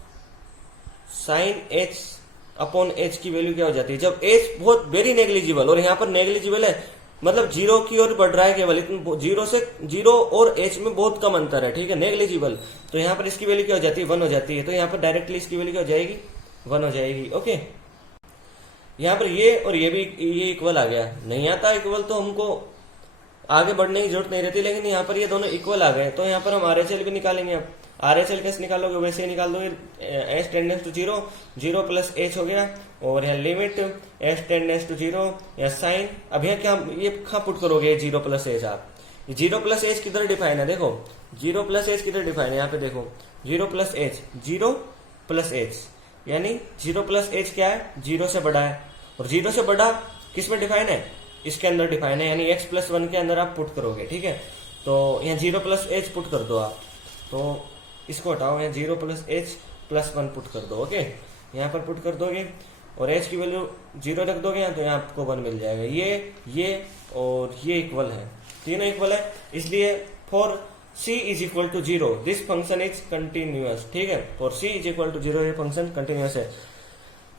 साइन एच अपॉन एच की वैल्यू क्या हो जाती है, जब एच बहुत वेरी नेग्लिजिबल, और यहाँ पर नेग्लिजिबल है मतलब 0 की ओर बढ़ रहा है केवल, इतना 0 और h में बहुत कम अंतर है, ठीक है, नेग्लिजिबल। तो यहाँ पर इसकी वैल्यू क्या हो जाती है, 1 हो जाती है। तो यहाँ पर डायरेक्टली इसकी वैल्यू क्या हो जाएगी, 1 हो जाएगी। ओके, यहाँ पर ये और ये भी ये इक्वल आ गया, नहीं आता इक्वल तो हमको आगे बढ़ने की जरूरत नहीं रहती, लेकिन यहाँ पर ये दोनों इक्वल आ गए, तो यहाँ पर हम RHL भी निकालेंगे। अब RHL कैसे निकालोगे, वैसे ही निकाल दोगे, h tends to 0, 0 plus h हो गया, और यहाँ लिमिट h टेंडेंस टू 0, या साइन, अब यहाँ क्या ये कहाँ पुट करोगे 0 प्लस h, आप 0 प्लस h किधर डिफाइन है, देखो 0 प्लस h किधर डिफाइन है, यहाँ पे देखो 0 प्लस h, 0 प्लस h, यानी 0 प्लस h क्या है, 0 से बड़ा है, और 0 से बड़ा किस में डिफाइन है, इसके अंदर डिफाइन है, यानी x प्लस 1 के अंदर आप पुट करोगे, ठीक है। तो यहाँ 0 प्लस h पुट कर दो आप, तो इसको हटाओ, यहाँ 0 प्लस h प्लस 1 पुट कर दो। ओके, यहाँ पर पुट कर दोगे और h की वैल्यू 0 रख दोगे यहाँ, तो यहाँ आपको 1 मिल जाएगा। ये और ये इक्वल है, तीनों इक्वल है, इसलिए for c is equal to 0 this function is continuous, ठीक है। For c is equal to 0 ये फंक्शन कंटिन्यूअस है।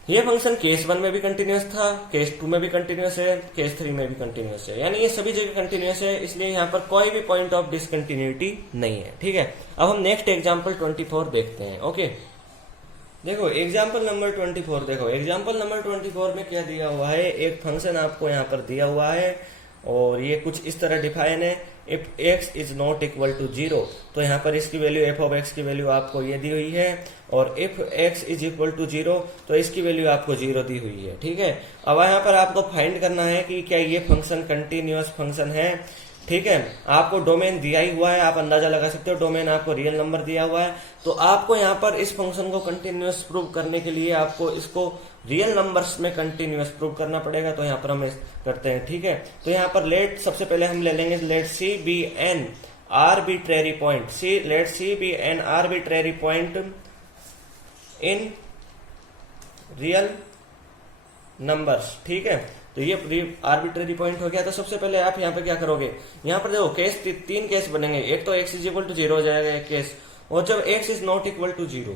ये फंक्शन केस 1 में भी कंटिन्यूअस था, केस 2 में भी कंटिन्यूअस है, केस 3 में भी कंटिन्यूअस है, यानी ये सभी जगह कंटिन्यूअस है, इसलिए यहाँ पर कोई भी पॉइंट ऑफ डिसकंटिन्यूटी नहीं है, ठीक है। अब हम नेक्स्ट एग्जांपल 24 देखते हैं। ओके, देखो एग्जांपल नंबर 24, देखो एग्जांपल नंबर 24 में क्या दिया हुआ है, एक फंक्शन आपको यहाँ पर दिया हुआ है, और ये कुछ इस तरह डिफाइन है, if x is not equal to 0, तो यहाँ पर इसकी वैल्यू f ऑफ x की वैल्यू आपको ये दी हुई है, और if x is equal to 0 तो इसकी वैल्यू आपको 0 दी हुई है, ठीक है। अब यहाँ पर आपको फाइंड करना है कि क्या ये फंक्शन कंटिन्यूअस फंक्शन है, ठीक है। आपको डोमेन दिया ही हुआ है, आप अंदाजा लगा सकते हो, डोमेन आपको रियल नंबर दिया हुआ है, तो आपको यहाँ पर इस फंक्शन को कंटिन्यूअस प्रूव करने के लिए आपको इसको रियल नंबर्स में कंटिन्यूअस प्रूव करना पड़ेगा। तो यहाँ पर हम करते हैं, ठीक है। तो यहाँ पर लेट सबसे पहले हम ले लेंगे let c be an arbitrary point, see, let C be an arbitrary point in real numbers, ठीक है। तो ये आर्बिट्रेरी पॉइंट हो गया। तो सबसे पहले आप यहाँ पे क्या करोगे, यहाँ पर देखो केस, तीन केस बनेंगे। एक तो x इज इक्वल टू 0 हो जाएगा एक केस, और जब x is not equal to 0,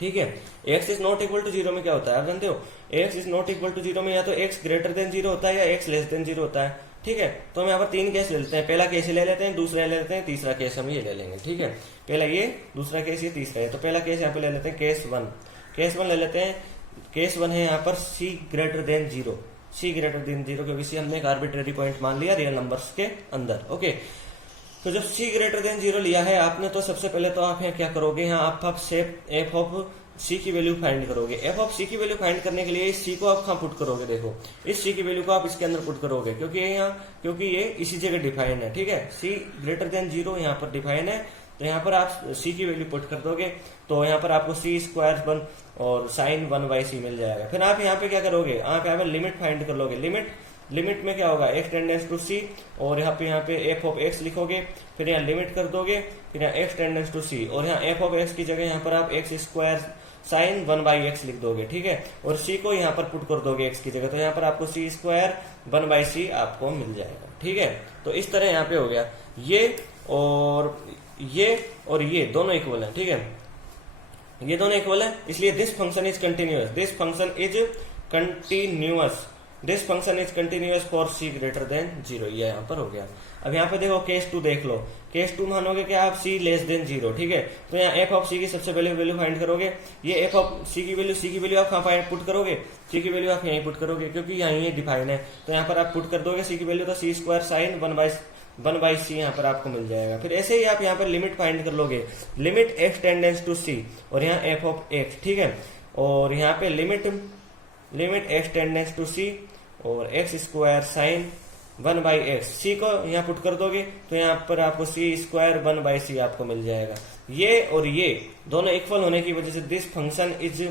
ठीक है, x is not equal to 0 में क्या होता है आप जानते हो, x is not equal to 0 में या तो x ग्रेटर देन 0 होता है या x लेस देन 0 होता है, ठीक है। तो हम यहाँ पर तीन केस ले लेते हैं, पहला केस ले लेते हैं, दूसरा ले लेते हैं, तीसरा केस हम ये ले लेंगे, ठीक है। पहला ये, दूसरा केस ये, तीसरा ये। तो पहला केस यहाँ पे ले लेते हैं केस 1, केस 1 ले लेते हैं। केस 1 है यहाँ पर c greater than 0, c greater than 0, क्योंकि c हमने एक आर्बिट्रेरी पॉइंट मान लिया रियल नंबर्स के अंदर, ओके। तो जब c ग्रेटर देन 0 लिया है आपने, तो सबसे पहले तो आप यहाँ क्या करोगे, यहाँ आप एफ ऑफ c की वैल्यू फाइंड करोगे। एफ ऑफ c की वैल्यू फाइंड करने के लिए इस c को आप कहाँ पुट करोगे, देखो इस c की वैल्यू को आप इसके अंदर पुट करोगे, क्योंकि ये इसी जगह डिफाइन है, ठीक है। c ग्रेटर देन 0 यहाँ पर डिफाइन है, तो यहाँ पर आप c की वैल्यू पुट कर दोगे, तो यहाँ पर आपको c स्क्वायर 1 और साइन 1/c मिल जाएगा। फिर आप यहाँ पे क्या करोगे, आप यहाँ पे लिमिट फाइंड कर लोगे। लिमिट में क्या होगा, x टेंडेंस टू c, और यहाँ पे f ऑफ x लिखोगे, फिर यहाँ लिमिट कर दोगे, फिर यहाँ x टेंडेंस टू c, और यहाँ f ऑफ x की जगह यहाँ पर आप x स्क्वायर साइन 1/x लिख दोगे, ठीक है, और c को यहाँ पर पुट कर दोगे x की जगह, तो यहाँ पर आपको c स्क्वायर 1/c आपको मिल जाएगा, ठीक है। तो इस तरह यहाँ पे हो गया, ये और ये दोनों इक्वल है, ठीक है, ये दोनों इक्वल है, इसलिए this function is continuous, this function is continuous for c greater than 0, ये यहाँ पर हो गया। अब यहाँ पे देखो केस 2 देख लो, केस 2 मानोगे कि आप c लेस देन 0, ठीक है। तो यहाँ f ऑफ c की सबसे पहले वैल्यू फाइंड करोगे, ये f ऑफ c की वैल्यू आप कहाँ पुट करोगे, c की वैल्यू आप यहीं पुट करोगे, क्योंकि यहाँ ये डिफाइन है, तो यहाँ पर आप पुट कर दोगे c की वैल्यू, तो c स्क्वायर साइन 1/c यहाँ पर आपको मिल जाएगा। फिर ऐसे ही आप यहाँ पर लिमिट फाइंड कर लोगे, limit x tends to c, और यहाँ f ऑफ x, ठीक है, और यहाँ पे limit x tends to c और x square sine 1/x, c को यहाँ पुट कर दोगे, तो यहाँ पर आपको c स्क्वायर 1/c आपको मिल जाएगा। ये और ये दोनों इक्वल होने की वजह से this function is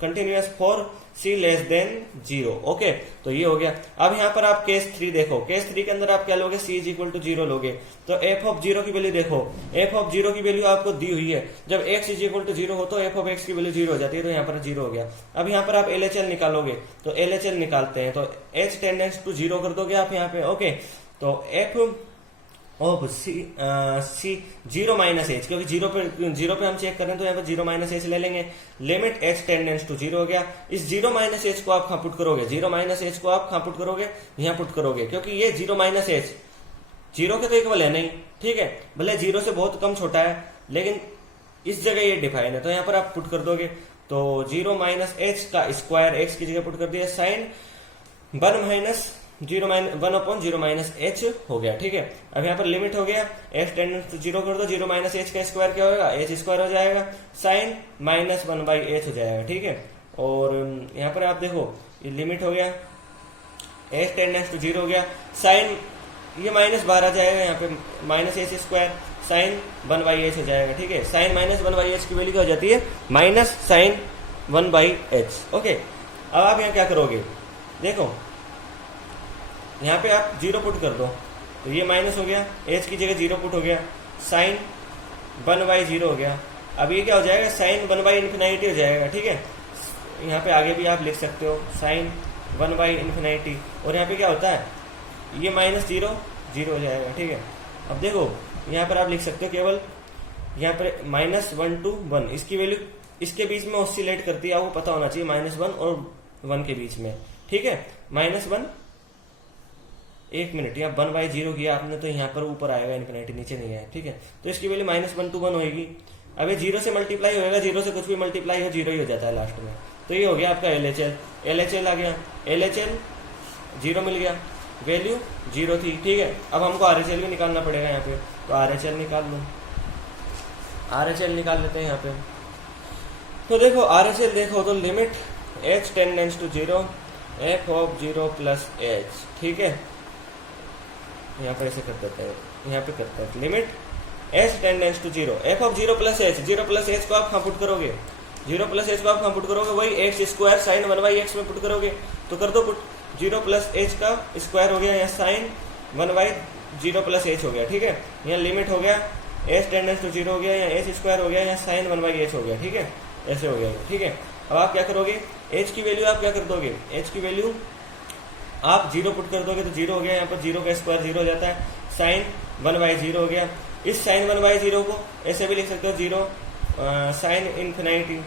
continuous for c less than 0, okay. तो ये हो गया। अब यहाँ पर आप केस 3 देखो, केस 3 के अंदर आप क्या लोगे, c इज इक्वल टू 0 लोगे, तो f ऑफ 0 की वैल्यू देखो, f ऑफ 0 की वैल्यू आपको दी हुई है, जब x इज इक्वल टू 0 हो तो f ऑफ x की वैल्यू 0 हो जाती है, तो यहाँ पर 0 हो गया। अब यहाँ पर आप LHL निकालोगे, तो LHL निकालते हैं, तो h टेंडेंस टू 0 कर दोगे आप यहाँ पे, ओके। तो f of c 0 minus H, क्योंकि 0 पे हम चेक करें तो यहाँ पर 0 माइनस एच ले लेंगे, लिमिट h टेंडेंस टू 0 हो गया। इस 0 माइनस एच को आप कहाँ पुट करोगे, 0 माइनस एच को आप कहाँ पुट करोगे, यहाँ पुट करोगे, क्योंकि ये 0 माइनस एच 0 के तो इक्वल है नहीं, ठीक है, भले 0 से बहुत कम छोटा है, लेकिन इस जगह ये डिफाइन है, तो यहाँ पर आप पुट कर दोगे, तो 0 माइनस एच का स्क्वायर x की जगह पुट कर दिया, साइन 1/0 माइनस एच हो गया, ठीक है। अब यहाँ पर लिमिट हो गया, x टेंडेंस टू 0 कर दो, 0 माइनस एच का स्क्वायर क्या होगा, h स्क्वायर हो जाएगा, साइन -1/h हो जाएगा, ठीक है। और यहाँ पर आप देखो ये लिमिट हो गया, h टेंडेंस टू 0 हो गया, साइन ये -12 आ जाएगा, यहाँ पे minus H square sine 1/h हो जाएगा, ठीक है। साइन -1/h की वैल्यू क्या हो जाती है, माइनस साइन 1/h, ओके। अब आप यहाँ क्या करोगे, देखो यहाँ पे आप 0 पुट कर दो, तो ये माइनस हो गया, h की जगह 0 पुट हो गया, साइन 1/0 हो गया। अब ये क्या हो जाएगा, साइन 1/∞ हो जाएगा, ठीक है। यहाँ पे आगे भी आप लिख सकते हो साइन 1/∞, और यहाँ पे क्या होता है, ये -0 0 हो जाएगा, ठीक है। अब देखो यहाँ पर आप लिख सकते हो केवल यहाँ पर -1 to 1, इसकी वैल्यू इसके बीच में ऑसिलेट करती है, आपको पता होना चाहिए, -1 और 1 के बीच में, ठीक है। -1 1 मिनट, यहाँ 1/0 किया आपने, तो यहाँ पर ऊपर आएगा इन्फिनिटी, नीचे नहीं है, ठीक है। तो इसकी वैल्यू -1 to 1 होगी। अब ये 0 से मल्टीप्लाई होगा, 0 से कुछ भी मल्टीप्लाई हो 0 ही हो जाता है लास्ट में। तो ये हो गया आपका LHL आ गया, LHL 0 मिल गया, वैल्यू 0 थी, ठीक है। अब हमको RHL भी निकालना पड़ेगा यहाँ पे, तो RHL निकाल लो, RHL निकाल लेते हैं यहाँ पे। तो देखो RHL देखो, तो limit h tends to 0 f of 0 plus h, ठीक है। यहाँ पर ऐसे कर देते हैं, यहाँ पे करते हैं, limit h tends to 0 f of 0 plus h, 0 plus h को आप कहाँ पुट करोगे, 0 प्लस h को आप कहाँ पुट करोगे, वही x स्क्वायर साइन 1/x में पुट करोगे, तो कर दो पुट, जीरो प्लस एच का स्क्वायर हो गया, यहाँ साइन 1/0 प्लस एच हो गया, ठीक है। यहाँ लिमिट हो गया एच टेंडेंस टू जीरो हो गया, यहाँ एच स्क्वायर हो गया, यहाँ साइन 1/h हो गया, ठीक है। ऐसे हो गया, ठीक है। अब आप क्या करोगे, एच की वैल्यू आप क्या कर दोगे, एच की वैल्यू आप 0 पुट कर दोगे तो 0 हो गया, यहाँ पर 0 का स्क्वायर 0 हो जाता है, साइन 1/0 हो गया। इस साइन 1/0 को ऐसे भी लिख सकते हो 0 साइन इन्फिनिटी,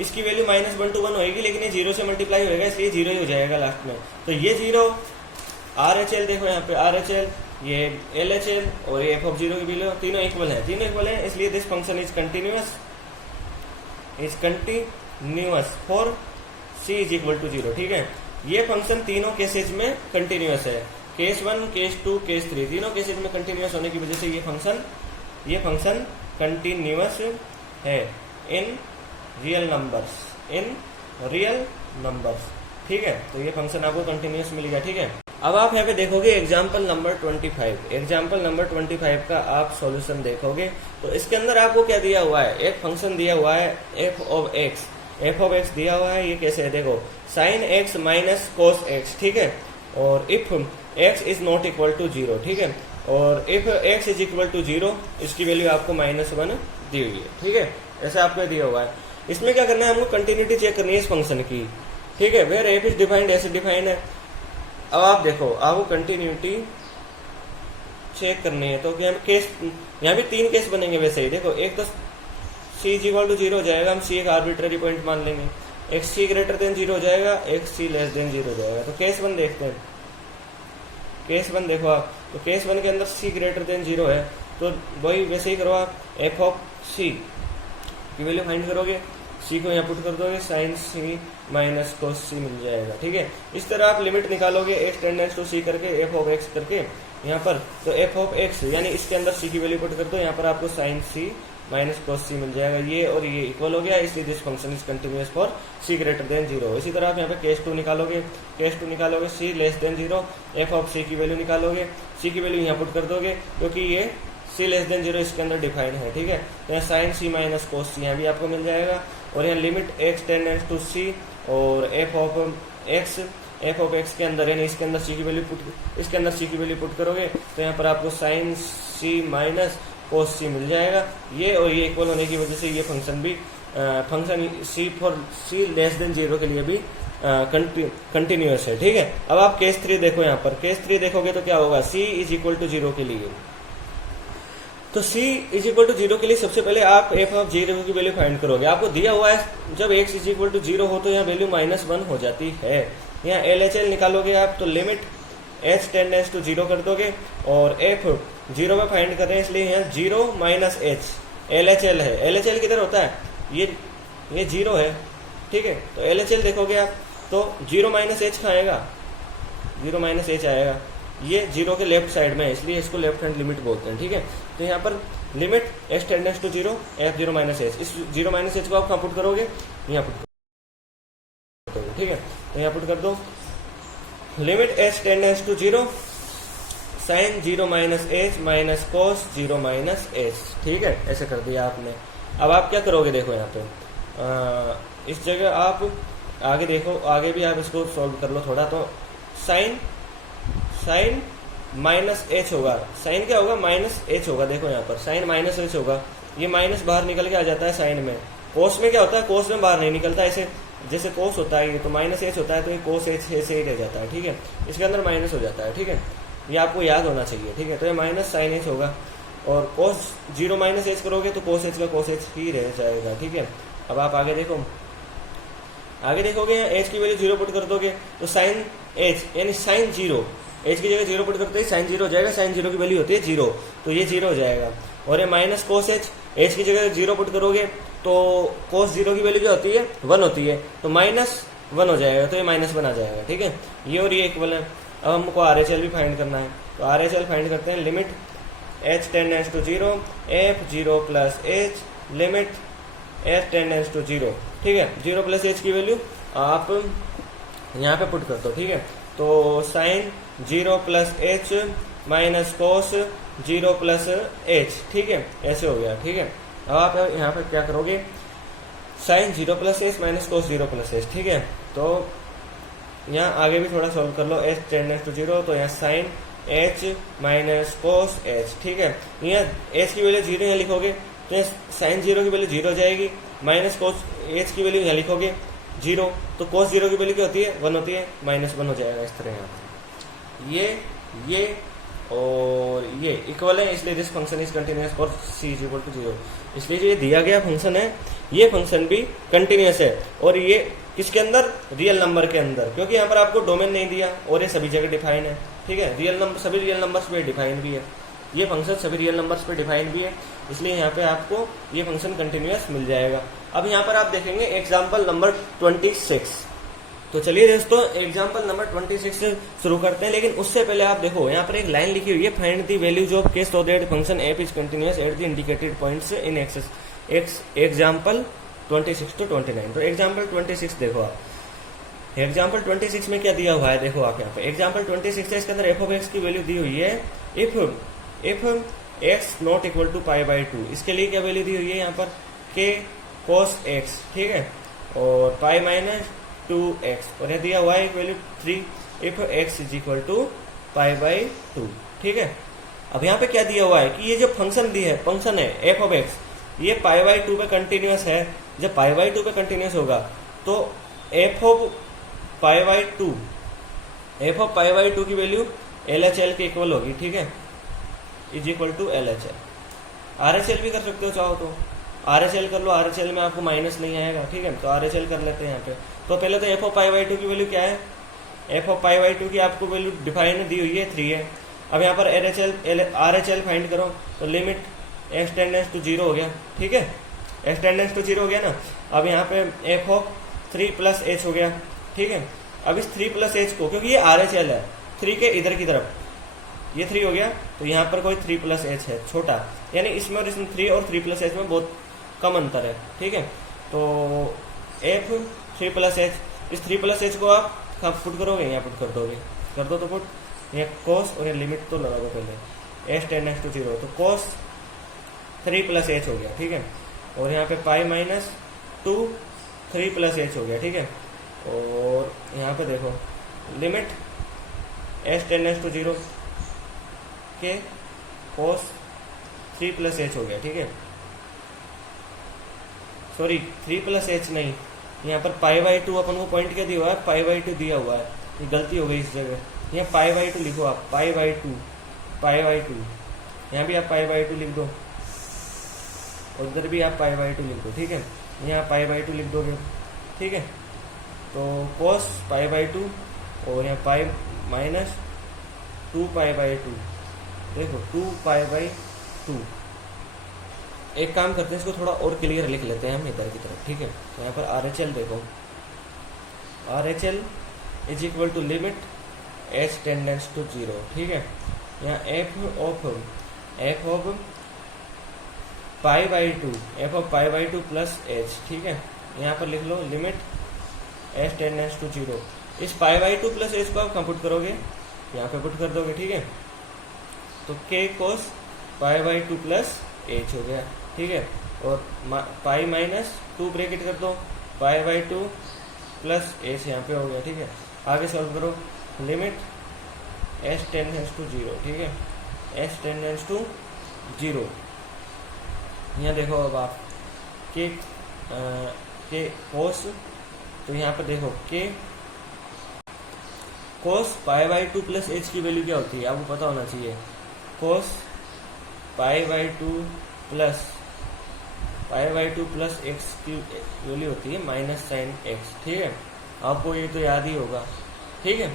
इसकी वैल्यू -1 to 1 होगी, लेकिन ये 0 से मल्टीप्लाई होगा इसलिए 0 ही हो जाएगा लास्ट में। तो ये 0 RHL देखो यहाँ पे RHL, ये LHL और ये f(0) की वैल्यू तीनों इक्वल है, इसलिए this function is continuous for c is equal to 0, ठीक है। ये फंक्शन तीनों केसेज में कंटिन्यूअस है, केस 1, केस 2, केस 3, तीनों केसेज में कंटिन्यूअस होने की वजह से ये फंक्शन कंटिन्यूअस है इन रियल नंबर्स, ठीक है। तो ये फंक्शन आपको कंटिन्यूअस मिलेगा, ठीक है। अब आप यहाँ पे देखोगे एग्जाम्पल नंबर 25 का आप सॉल्यूशन देखोगे तो इसके अंदर आपको क्या दिया हुआ है, एक फंक्शन दिया हुआ है f ऑफ x दिया हुआ है। ये कैसे है देखो, sin x minus cos x, ठीक है। और if x is not equal to 0, ठीक है। और if x is equal to 0, इसकी वैल्यू आपको -1 दी हुई है, ठीक है। ऐसा आपको दिया हुआ है। इसमें क्या करना है, हमको कंटिन्यूटी चेक करनी है इस फंक्शन की, ठीक है। वेयर f इज डिफाइंड, ऐसे डिफाइंड है। अब आप देखो, आपको कंटिन्यूटी चेक करनी है तो केस यहाँ भी 3 केस बनेंगे वैसे ही। देखो, एक तो c इज इक्वल टू 0 हो जाएगा, हम c एक आर्बिट्ररी पॉइंट मान लेंगे, एक c ग्रेटर देन 0 हो जाएगा, एक c लेस देन 0 हो जाएगा। तो केस 1 देखते हैं, केस 1 देखो आप, तो केस 1 के अंदर c ग्रेटर देन 0 है, तो वही वैसे ही करो आप, f ऑफ c की वैल्यू फाइंड करोगे, c को यहाँ पुट कर दोगे, sine c minus cos c मिल जाएगा, ठीक है। इस तरह आप लिमिट निकालोगे x टेंडेंस टू c करके, f ऑफ x करके यहाँ पर, तो f ऑफ x यानी इसके अंदर c की वैल्यू पुट कर दो, यहाँ पर आपको sine c minus cos c मिल जाएगा। ये और ये इक्वल हो गया, इसलिए this function is continuous for c greater than 0। इसी तरह आप यहाँ पे केस 2 निकालोगे, c less than 0, f of c की वैल्यू निकालोगे, c की वैल्यू यहाँ पुट कर दोगे क्योंकि ये c लेस देन 0 इसके अंदर डिफाइंड है, ठीक है। तो यहाँ sine c minus cos c यहाँ भी आपको मिल जाएगा। और यहाँ limit x tends to c और f ऑफ x के अंदर यानी इसके अंदर c की वैल्यू पुट करोगे तो यहाँ पर आपको sine c minus cos c मिल जाएगा। ये और ये इक्वल होने की वजह से ये फंक्शन भी फंक्शन c लेस देन 0 के लिए भी कंटिन्यूअस है, ठीक है। अब आप केस 3 देखो, यहाँ पर केस 3 देखोगे तो क्या होगा, c इज इक्वल टू 0 के लिए, तो c इज इक्वल टू 0 के लिए सबसे पहले आप f ऑफ 0 की वैल्यू फाइंड करोगे। आपको दिया हुआ है जब x इज इक्वल टू 0 हो तो यहाँ वैल्यू -1 हो जाती है। यहाँ LHL निकालोगे आप तो लिमिट h टेंडेंस टू 0 कर दोगे और f 0 में फाइंड कर रहे हैं इसलिए यहाँ 0 माइनस h LHL है। LHL किधर होता है, ये 0 है, ठीक है। तो LHL देखोगे आप तो 0 माइनस h का आएगा, 0 माइनस h आएगा, ये 0 के लेफ्ट साइड में है इसलिए इसको लेफ्ट हैंड लिमिट बोलते हैं, ठीक है। तो यहाँ पर limit h tends to 0 f0 minus h, इस 0 माइनस h को आप कहाँ पुट करोगे, यहाँ पुट करोगे, ठीक है। तो यहाँ पुट कर दो, limit h tends to 0 sine 0 minus h minus cos 0 minus h, ठीक है। ऐसे कर दिया आपने। अब आप क्या करोगे, देखो यहाँ पे इस जगह आप आगे देखो, आगे भी आप इसको सॉल्व कर लो थोड़ा। तो साइन माइनस h होगा, साइन क्या होगा, माइनस h होगा। देखो यहाँ पर साइन माइनस h होगा, ये माइनस बाहर निकल के आ जाता है साइन में। कोस में क्या होता है, कोस में बाहर नहीं निकलता, ऐसे जैसे कोस होता है ये तो माइनस h होता है, तो ये कोस h से ही रह जाता है, ठीक है। इसके अंदर माइनस हो जाता है, ठीक है। ये आपको याद होना चाहिए, ठीक है। तो ये माइनस साइन h होगा और कोस 0 माइनस h करोगे तो कोस h का कोस h ही रह जाएगा, ठीक है। अब आप आगे देखो, आगे देखोगे h की वैल्यू 0 पुट कर दोगे तो साइन h यानी साइन 0, h की जगह 0 पुट करते ही साइन 0 हो जाएगा, साइन 0 की वैल्यू होती है 0, तो ये 0 हो जाएगा। और ये माइनस कोस h की जगह 0 पुट करोगे तो कोस 0 की वैल्यू क्या होती है, 1 होती है, तो -1 हो जाएगा, तो ये -1 आ जाएगा, ठीक है। ये और ये इक्वल है। अब हमको RHL भी फाइंड करना है, तो RHL फाइंड करते हैं। Limit h tends to 0 f0 plus h limit h tends to 0, ठीक है। 0 प्लस h की वैल्यू आप यहाँ पे पुट कर दो, ठीक है। तो sine 0 plus h minus cos 0 plus h, ठीक है। ऐसे हो गया, ठीक है। अब आप यहाँ पे क्या करोगे, sine 0 plus h minus cos 0 plus h, ठीक है। तो यहाँ आगे भी थोड़ा सॉल्व कर लो, एच टेंडेंस टू 0, तो यहाँ sine H minus cos H, ठीक है। यहाँ एच की वैल्यू 0 यहाँ लिखोगे तो यहाँ साइन 0 की वैल्यू 0 जाएगी, माइनस कोस एच की वैल्यू यहाँ लिखोगे 0, तो कोस 0 की वैल्यू क्या होती है, 1 होती है, -1 हो जाएगा इस तरह। यहाँ ये और ये इक्वल है, इसलिए this function is continuous for c is equal to 0। इसलिए जो ये दिया गया फंक्शन है ये फंक्शन भी कंटिन्यूअस है, और ये किसके अंदर, रियल नंबर के अंदर, क्योंकि यहाँ पर आपको डोमेन नहीं दिया और ये सभी जगह डिफाइन है, ठीक है। रियल नंबर, सभी रियल नंबर्स पे डिफाइन भी है, ये फंक्शन सभी रियल नंबर्स पे डिफाइन भी है, इसलिए यहाँ पे आपको ये फंक्शन कंटिन्यूअस मिल जाएगा। अब यहाँ पर आप देखेंगे एग्जाम्पल नंबर 26। तो चलिए दोस्तों एग्जाम्पल नंबर 26 से शुरू करते हैं, लेकिन उससे पहले आप देखो यहाँ पर एक लाइन लिखी हुई है, फाइंड द वैल्यूज ऑफ के so that function F is continuous at the indicated points in excess. Example 26 to 29। तो एग्जाम्पल 26 देखो आप, एग्जाम्पल 26 में क्या दिया हुआ है, देखो आप यहाँ पे एग्जाम्पल 26 है, इसके अंदर एफ ऑफ एक्स की वैल्यू दी हुई है if x not equal to π/2। इसके लिए क्या वैल्यू दी हुई है यहाँ पर, के cos x, ठीक है, और π-2x, और यह दिया हुआ है एक value 3 if x is equal to π/2, ठीक है। अब यहाँ पे क्या दिया हुआ है कि ये जो फंक्शन है एफ ऑफ एक्स, ये π/2 पे कंटिन्यूअस है। जब π/2 पे कंटिन्यूअस होगा तो एफ ऑफ π/2 की वैल्यू LHL के इक्वल होगी, ठीक है, is equal to LHL। RHL भी कर सकते हो चाहो तो, RHL कर लो, RHL में आपको माइनस नहीं आएगा, ठीक है, तो RHL कर लेते हैं यहाँ पे। तो पहले तो एफ ऑफ π/2 की वैल्यू क्या है, एफ ऑफ π/2 की आपको वैल्यू डिफाइन दी हुई है 3 है। अब यहाँ पर RHL फाइंड करो, तो लिमिट x टेंडेंस टू 0 हो गया, ठीक है, x टेंडेंस टू 0 हो गया ना। अब यहाँ पे एफ ऑफ 3 + h हो गया, ठीक है। अब इस 3 + h को, क्योंकि ये RHL है, 3 के इधर की तरफ ये 3 हो गया, तो यहाँ पर कोई 3 + h है छोटा, यानी इसमें और इसमें 3 और 3 + h में बहुत कम अंतर है, ठीक है। तो f 3 + h, इस 3 + h को आप कहाँ पुट करोगे, यहाँ पुट कर दोगे, कर दो तो पुट, यहाँ cos और ये लिमिट तो लगा दो पहले, h टेंडेंस टू 0, तो cos 3 + h हो गया, ठीक है, और यहाँ पे π-2 3 + h हो गया, ठीक है, और यहाँ पे देखो लिमिट h टेंडेंस टू 0 के cos 3 + h हो गया, ठीक है, सॉरी 3 + h नहीं, यहाँ पर π/2 अपन को पॉइंट क्या दिया हुआ है, π/2 दिया हुआ है, ये गलती हो गई इस जगह, यहाँ π/2 लिखो आप, π/2, यहाँ भी आप π/2 लिख दो, और उधर भी आप π/2 लिख दो, ठीक है, यहाँ π/2 लिख दोगे, ठीक है। तो cos π/2 और यहाँ -2π/2, देखो 2π/2। एक काम करते हैं, इसको थोड़ा और क्लियर लिख लेते हैं हम इधर की तरफ, ठीक है। तो यहाँ पर RHL देखो, RHL is equal to limit h tends to 0, ठीक है। यहाँ एफ ऑफ π/2 प्लस h, ठीक है, यहाँ पर लिख लो लिमिट h टेंडेंस टू 0। इस π/2 प्लस h को आप कहाँ पुट करोगे, यहाँ पे पुट कर दोगे, ठीक है, तो k cos π/2 प्लस h हो गया, ठीक है, और π-2 ब्रैकेट कर दो, π/2 प्लस h यहाँ पे हो गया, ठीक है। आगे सॉल्व करो, लिमिट h टेंडेंस टू 0, ठीक है, h टेंडेंस टू 0। यहाँ देखो अब आप के cos, तो यहाँ पर देखो के cos π/2 प्लस h की वैल्यू क्या होती है, आपको पता होना चाहिए, cos π/2 प्लस x की वैल्यू होती है -sin x, ठीक है, आपको ये तो याद ही होगा, ठीक है।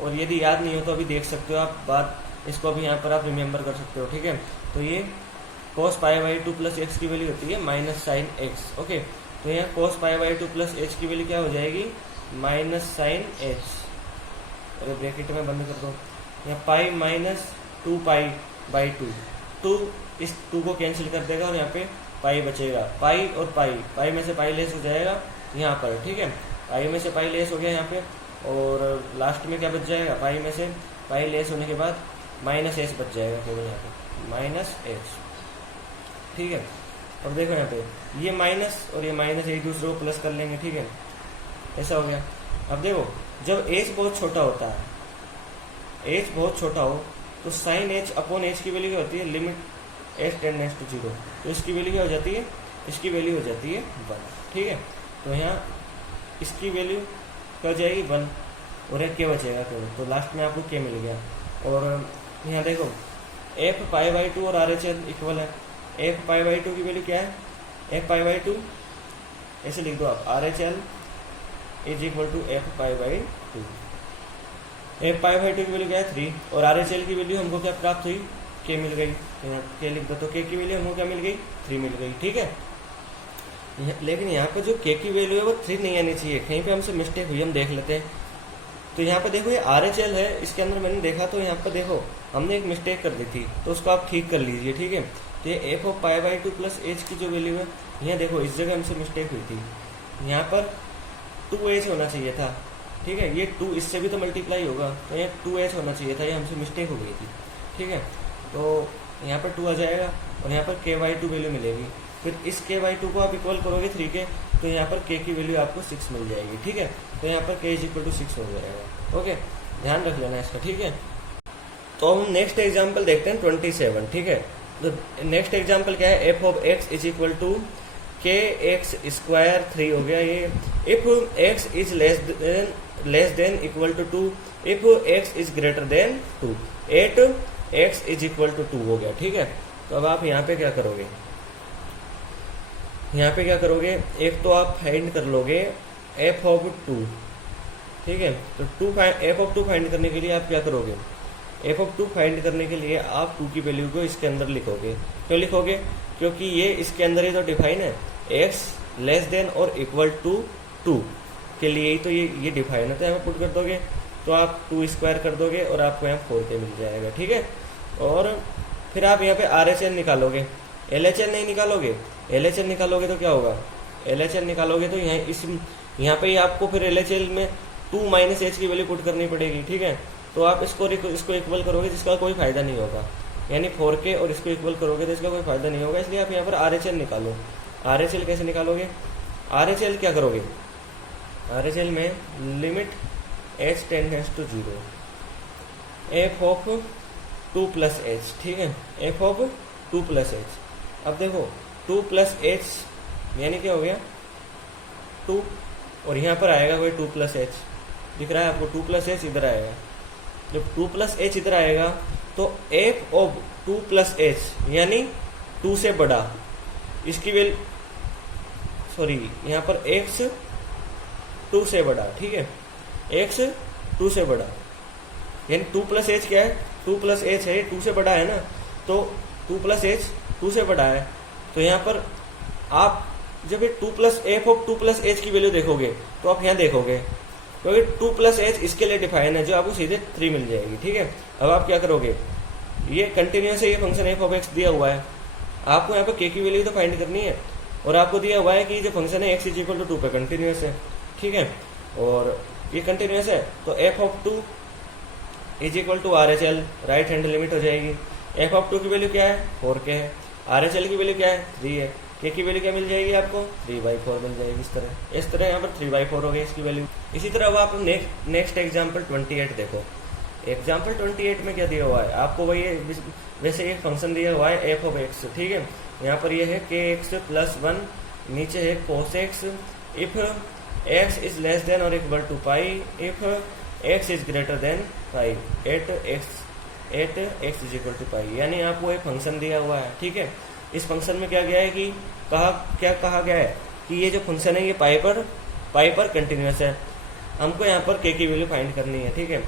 और यदि याद नहीं हो तो अभी देख सकते हो आप बात, इसको अभी यहाँ पर आप रिमेम्बर कर सकते हो, ठीक है। तो ये cos π/2 प्लस x की वैल्यू होती है -sin x, ओके। तो यहाँ cos π/2 प्लस h की वैल्यू क्या हो जाएगी, -sin h, और ब्रैकेट में बंद कर दो, यहाँ π -2π/2, 2 इस 2 को कैंसिल कर देगा और यहाँ पे पाई बचेगा, पाई और पाई में से पाई लेस हो जाएगा यहाँ पर, ठीक है, पाई में से पाई लेस हो गया यहाँ पे, और लास्ट में क्या बच जाएगा, पाई में से पाई लेस होने के बाद -h बच जाएगा केवल यहाँ पे, -h, ठीक है। अब देखो यहाँ पे ये माइनस और ये माइनस एक दूसरे को प्लस कर लेंगे, ठीक है, ऐसा हो गया। अब देखो जब एच बहुत छोटा होता है, एच बहुत छोटा हो तो साइन एच अपॉन एच की वैल्यू क्या होती है, लिमिट एच टेंडेंस टू 0, तो इसकी वैल्यू क्या हो जाती है, इसकी वैल्यू हो जाती है 1। ठीक है, तो यहाँ इसकी वैल्यू क्या हो जाएगी 1 और एक के बचेगा केवल, तो लास्ट में आपको के मिल गया। और यहाँ देखो एफ पाई बाई 2 और आर एच एल इक्वल है। एफ पाई बाई 2 की वैल्यू क्या है, एफ पाई बाई 2 ऐसे लिख दो आप, R H L is equal to F pi by 2। F pi by 2 की वैल्यू क्या है 3 और आर एच एल की वैल्यू हमको क्या प्राप्त हुई, के मिल गई, के लिख दो, तो के की वैल्यू हमको क्या मिल गई 3 मिल गई। ठीक है, लेकिन यहाँ पे जो के की वैल्यू है वो 3 नहीं आनी चाहिए, कहीं पे हमसे मिस्टेक हुई, हम देख लेते हैं। तो यहाँ पे देखो ये आर एच एल है, इसके अंदर मैंने देखा तो यहाँ पे देखो हमने एक मिस्टेक कर दी थी, तो उसको आप ठीक कर लीजिए। ठीक है, तो ये F of pi by 2 plus H की जो वैल्यू है, यहाँ देखो इस जगह हमसे मिस्टेक हुई थी, यहाँ पर 2h होना चाहिए था। ठीक है, ये 2 इससे भी तो मल्टीप्लाई होगा, तो यहाँ 2h होना चाहिए था, ये हमसे मिस्टेक हो गई थी। ठीक है, तो यहाँ पर 2 आ जाएगा और यहाँ पर के बाई 2 वैल्यू मिलेगी। फिर इस के बाई 2 को आप इक्वल करोगे 3 के, तो यहाँ पर के की वैल्यू आपको 6 मिल जाएगी। ठीक है, तो यहाँ पर के इज इक्वल टू 6 हो जाएगा। ओके, ध्यान रख लेना इसका। ठीक है, तो हम नेक्स्ट एग्जाम्पल देखते हैं 27। ठीक है, तो नेक्स्ट एग्जाम्पल क्या है, F of X is equal to K X square 3 हो गया ये। If x is less than equal to 2, if x is greater than 2, 8 x is equal to 2 हो गया। ठीक है, तो अब आप यहाँ पे क्या करोगे, यहाँ पे क्या करोगे, एक तो आप फाइंड कर लोगे एफ ऑफ 2। ठीक है, तो एफ ऑफ 2 फाइंड करने के लिए आप क्या करोगे, एफ ऑफ 2 फाइंड करने के लिए आप 2 की वैल्यू को इसके अंदर लिखोगे। क्यों लिखोगे, क्योंकि ये इसके अंदर ही तो डिफाइन है, एक्स लेस देन और इक्वल टू 2 के लिए ही तो ये डिफाइन है, तो यहाँ पुट कर दोगे, तो आप 2 स्क्वायर कर दोगे और आपको यहाँ 4k मिल जाएगा। ठीक है, और फिर आप यहाँ पे आर एच एल निकालोगे, एल एच एल नहीं निकालोगे, एल एच एल निकालोगे तो क्या होगा, एल एच एल निकालोगे तो यहाँ पे ही आपको फिर एल एच एल में 2 माइनस एच की वैल्यू पुट करनी पड़ेगी। ठीक है, तो आप इसको इक्वल करोगे जिसका कोई फायदा नहीं होगा, यानी 4k और इसको इक्वल करोगे तो इसका कोई फायदा नहीं होगा, इसलिए आप यहाँ पर आर एच एल निकालो। आर एच एल कैसे निकालोगे, आर एच एल क्या करोगे, आर एच एल में limit H tends to 0 F of 2 plus H. ठीक है, एफ ऑफ 2 प्लस एच। अब देखो 2 प्लस एच यानी क्या हो गया 2, और यहाँ पर आएगा कोई 2 प्लस एच, दिख रहा है आपको 2 प्लस एच इधर आएगा। जब 2 प्लस एच इधर आएगा तो एफ ऑफ 2 प्लस एच यानी 2 से बड़ा, इसकी वैल्यू सॉरी यहाँ पर एक्स 2 से बड़ा। ठीक है, एक्स 2 से बड़ा यानी 2 प्लस एच क्या है, 2 प्लस एच है 2 से बड़ा है ना, तो 2 प्लस एच 2 से बड़ा है, तो यहाँ पर आप जब ये 2 plus F of 2 plus H की वैल्यू देखोगे तो आप यहाँ देखोगे, क्योंकि 2 प्लस एच इसके लिए डिफाइन है, जो आपको सीधे 3 मिल जाएगी। ठीक है, अब आप क्या करोगे, ये कंटिन्यूस है, ये फंक्शन एफ ऑफ एक्स दिया हुआ है, आपको यहाँ पर के की वैल्यू तो फाइंड करनी है, और आपको दिया हुआ है कि जो फंक्शन है एक्स इज इक्वल टू 2 पे कंटिन्यूस है। ठीक है, और ये कंटिन्यूस है तो F of 2 is equal to R H L, right hand limit हो जाएगी। एफ ऑफ 2 की वैल्यू क्या है 4k है, आर एच एल की वैल्यू क्या है 3 है, के की वैल्यू क्या मिल जाएगी आपको 3/4 मिल जाएगी। इस तरह यहाँ पर 3/4 हो गई इसकी वैल्यू। इसी तरह अब आप नेक्स्ट एग्जाम्पल 28 देखो। एग्जाम्पल 28 में क्या दिया हुआ है आपको, वही वैसे एक फंक्शन दिया हुआ है एफ ऑफ एक्स। ठीक है, यहाँ पर ये है के एक्स प्लस 1, नीचे है cos x, if x is less than और equal to pi, if x is greater than 5, 8 x is equal to pi, यानी आपको एक फंक्शन दिया हुआ है। ठीक है, इस फंक्शन में क्या गया है कि क्या कहा गया है कि ये जो फंक्शन है ये पाई पर कंटिन्यूस है, हमको यहाँ पर के की वैल्यू फाइंड करनी है। ठीक है,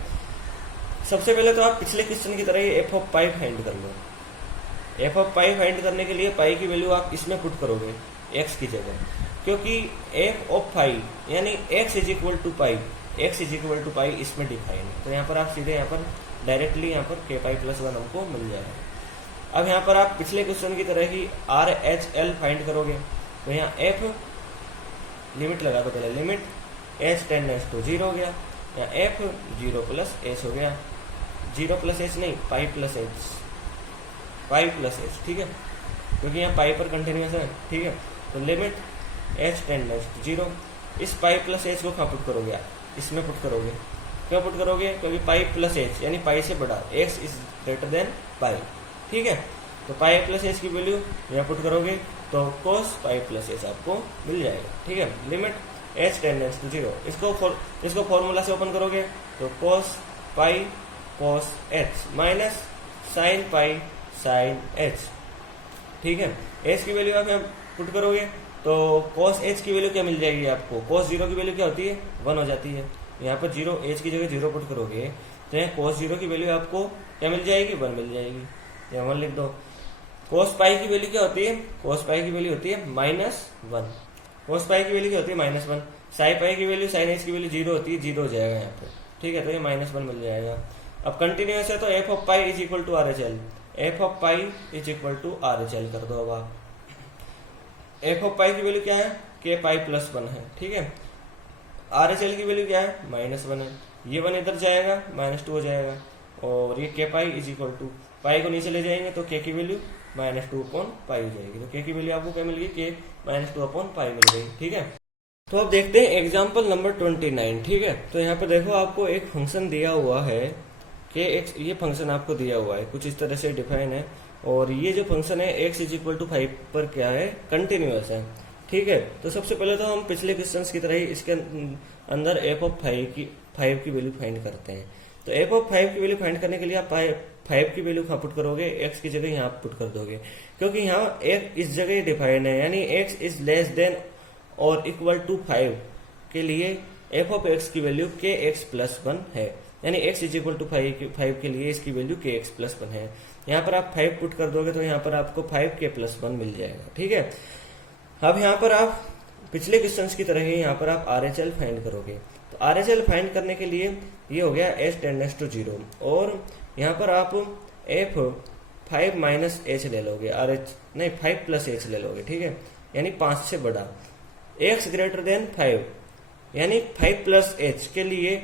सबसे पहले तो आप पिछले क्वेश्चन की तरह ये एफ ऑफ पाई फाइंड कर लो। एफ ऑफ पाई फाइंड करने के लिए पाई की वैल्यू आप इसमें पुट करोगे एक्स की जगह, क्योंकि एफ ऑफ पाई यानी x is equal to pi, x is equal to pi इसमें डिफाइन है, तो यहाँ पर आप सीधे यहाँ पर डायरेक्टली यहाँ पर के पाई प्लस 1 हमको मिल जाएगा। अब यहाँ पर आप पिछले क्वेश्चन की तरह ही आर एच एल फाइंड करोगे, तो यहाँ एफ लिमिट लगा दो, पहले लिमिट एच टेंडेंस टू 0 हो गया, यहाँ एफ 0 प्लस एच हो गया, 0 प्लस एच नहीं pi plus H, pi plus H. ठीक है, क्योंकि यहाँ पाई पर कंटिन्यूस है। ठीक है, तो लिमिट एच टेंडेंस टू 0, इस पाई प्लस एच को कहाँ पुट करोगे आप, इसमें पुट करोगे। क्यों पुट करोगे, क्योंकि पाई प्लस एच यानी पाई से बड़ा, x is greater than pi, ठीक है। तो पाई प्लस एच की वैल्यू यहाँ पुट करोगे तो कोस पाई प्लस एच आपको मिल जाएगा, ठीक है। लिमिट एच टेंडेंस टू 0, इसको फॉर्मूला से ओपन करोगे तो cos pi cos h minus sin pi sin h, ठीक है। एच की वैल्यू आप यहाँ पुट करोगे तो कोस एच की वैल्यू क्या मिल जाएगी आपको, कोस 0 की वैल्यू क्या होती है, 1 हो जाती है। यहाँ पर 0 एच की जगह 0 पुट करोगे तो यहाँ कोस 0 की वैल्यू आपको क्या मिल जाएगी, 1 मिल जाएगी, यहाँ 1 लिख दो। कोस पाई की वैल्यू क्या होती है, कोस पाई की वैल्यू होती है -1, कोस पाई की वैल्यू क्या होती है -1। साई पाई की वैल्यू साइन एच की वैल्यू 0 होती है, 0 हो जाएगा यहाँ पे, ठीक है। तो ये -1 मिल जाएगा। अब कंटिन्यूअस है तो F of pi is equal to R H L, F of pi is equal to R H L कर दो। अब आप एफ ऑफ पाई की वैल्यू क्या है, के पाई प्लस 1 है, ठीक है। आर एच एल की वैल्यू क्या है, -1 है, ये 1 इधर जाएगा -2 हो जाएगा, और ये के पाई इज इक्वल टू पाई को नीचे ले जाएंगे तो के की वैल्यू -2/पाई हो जाएगी। तो के की वैल्यू आपको क्या मिल गई, के -2/पाई मिल गई, ठीक है। तो अब देखते हैं एग्जाम्पल नंबर 29, ठीक है। तो यहाँ पे देखो आपको एक फंक्शन दिया हुआ है कि ये फंक्शन आपको दिया हुआ है कुछ इस तरह से डिफाइन है, और ये जो फंक्शन है x इज इक्वल टू 5 पर क्या है, कंटिन्यूअस है, ठीक है। तो सबसे पहले तो हम पिछले क्वेश्चंस की तरह ही इसके अंदर एफ ऑफ 5 की वैल्यू फाइंड करते हैं। तो एफ ऑफ 5 की वैल्यू फाइंड करने के लिए आप 5 की वैल्यू कहाँ पुट करोगे, x की जगह यहाँ पुट कर दोगे, क्योंकि यहाँ x इस जगह डिफाइन है, यानी x इज लेस देन और इक्वल टू 5 के लिए एफ ऑफ x की वैल्यू के x प्लस 1 है, यानी x इज इक्वल टू 5 के लिए इसकी वैल्यू के x प्लस 1 है। यहाँ पर आप 5 पुट कर दोगे तो यहाँ पर आपको 5 के प्लस 1 मिल जाएगा, ठीक है। अब यहाँ पर आप पिछले क्वेश्चंस की तरह ही यहाँ पर आप आर एच एल फाइंड करोगे। तो आर एच एल फाइंड करने के लिए ये हो गया एच टेंडेंस टू 0, और यहाँ पर आप एफ 5 माइनस एच ले लोगे, आर एच नहीं 5 प्लस एच ले लोगे, ठीक है, यानी 5 से बड़ा, एक्स ग्रेटर देन 5 यानी 5 प्लस एच के लिए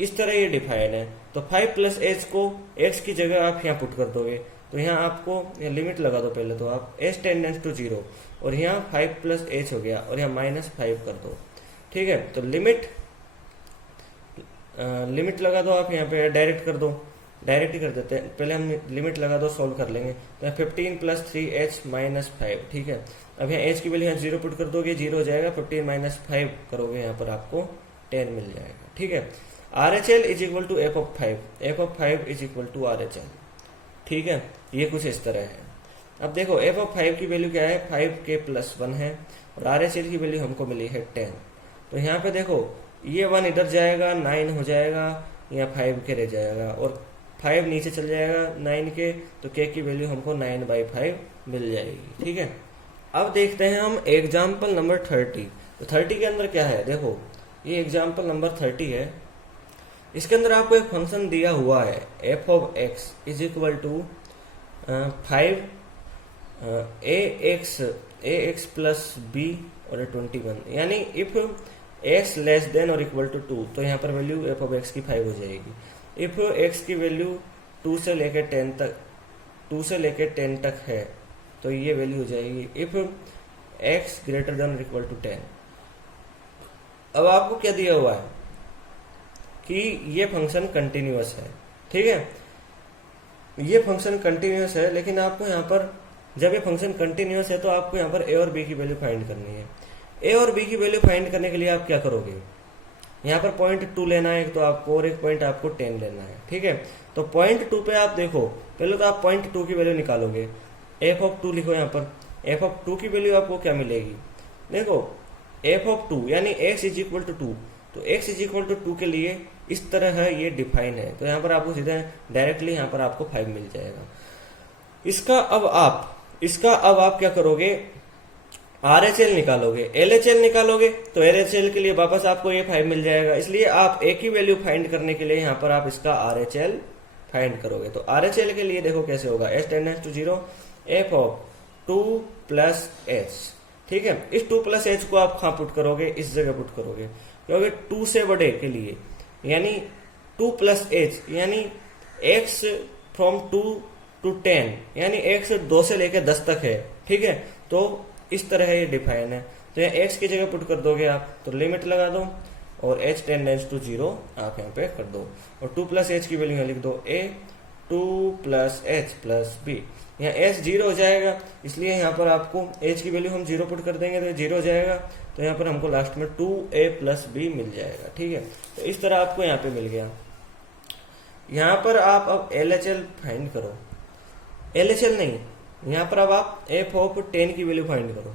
इस तरह ये डिफाइन है। तो 5 प्लस एच को x की जगह आप यहाँ पुट कर दोगे, तो यहाँ आपको लिमिट लगा दो पहले तो आप h टेंडेंस टू 0, और यहाँ 5 प्लस एच हो गया, और यहाँ -5 कर दो, ठीक है। तो लिमिट लगा दो आप यहाँ पे, डायरेक्ट कर दो, डायरेक्ट ही कर देते हैं, पहले हम लिमिट लगा दो सोल्व कर लेंगे। तो 15 प्लस 3h माइनस 5, ठीक है। अब यहाँ h की वैल्यू यहाँ 0 पुट कर दोगे, 0 हो जाएगा, 15 माइनस 5 करोगे यहाँ पर आपको 10 मिल जाएगा, ठीक है। R H L is equal to F of 5, F of 5 is equal to R H L, ठीक है। ये कुछ इस तरह है। अब देखो एफ ऑफ 5 की वैल्यू क्या है, 5 के प्लस 1 है, और आर एच एल की वैल्यू हमको मिली है 10। तो यहाँ पे देखो ये 1 इधर जाएगा, 9 हो जाएगा, यहाँ 5 के रह जाएगा, और 5 नीचे चल जाएगा 9 के, तो के की वैल्यू हमको 9/5 मिल जाएगी, ठीक है। अब देखते हैं हम एग्जाम्पल नंबर 30। तो 30 के अंदर क्या है, देखो ये एग्जाम्पल नंबर 30 है। इसके अंदर आपको एक फंक्शन दिया हुआ है F of X is equal to 5 A X plus B और 21, यानी इफ एक्स लेस देन और इक्वल टू 2, तो यहाँ पर वैल्यू एफ ऑफ एक्स की 5 हो जाएगी। इफ एक्स की वैल्यू 2 से लेकर 10 तक है तो ये वैल्यू हो जाएगी इफ एक्स ग्रेटर देन और इक्वल टू 10। अब आपको क्या दिया हुआ है कि ये फंक्शन कंटिन्यूअस है, ठीक है। ये फंक्शन कंटिन्यूअस है, लेकिन आपको यहाँ पर जब ये फंक्शन कंटिन्यूअस है तो आपको यहाँ पर ए और बी की वैल्यू फाइंड करनी है। ए और बी की वैल्यू फाइंड करने के लिए आप क्या करोगे, यहाँ पर पॉइंट 2 लेना है एक तो आपको, और एक पॉइंट आपको 10 लेना है, ठीक है। तो पॉइंट 2 पे आप देखो, पहले तो आप पॉइंट 2 की वैल्यू निकालोगे, एफ ऑफ 2 लिखो यहाँ पर। एफ ऑफ 2 की वैल्यू आपको क्या मिलेगी, देखो एफ ऑफ 2 यानी x इज इक्वल टू 2, तो x इज इक्वल टू 2 के लिए इस तरह है, ये डिफाइन है, तो यहाँ पर आपको सीधा डायरेक्टली यहाँ पर आपको 5 मिल जाएगा। इसका अब आप क्या करोगे, RHL निकालोगे, LHL निकालोगे, तो LHL के लिए वापस आपको ये 5 मिल जाएगा। इसलिए आप एक ही वैल्यू फाइंड करने के लिए यहाँ पर आप इसका RHL फाइंड करोगे। तो RHL के लिए देखो कैसे होगा, h tends to 0 F of 2 plus H, ठीक है। इस 2 प्लस एच को आप कहाँ पुट करोगे, इस जगह पुट करोगे, क्योंकि 2 से बड़े के लिए यानी 2 प्लस एच यानी x फ्रॉम 2 to 10 यानी x 2 से लेकर 10 तक है, ठीक है। तो इस तरह ये डिफाइन है। तो यहाँ x की जगह पुट कर दोगे आप, तो लिमिट लगा दो और h टेंडेंस टू 0 आप यहाँ पे कर दो, और 2 प्लस एच की वैल्यू यहाँ लिख दो a 2 plus H plus B. यहाँ h 0 हो जाएगा, इसलिए यहाँ पर आपको h की वैल्यू हम 0 पुट कर देंगे तो 0 हो जाएगा। तो यहाँ पर हमको लास्ट में 2a प्लस बी मिल जाएगा। ठीक है, तो इस तरह आपको यहाँ पे मिल गया। यहाँ पर आप अब LHL फाइंड करो, LHL नहीं, यहाँ पर अब आप f ऑफ 10 की वैल्यू फाइंड करो।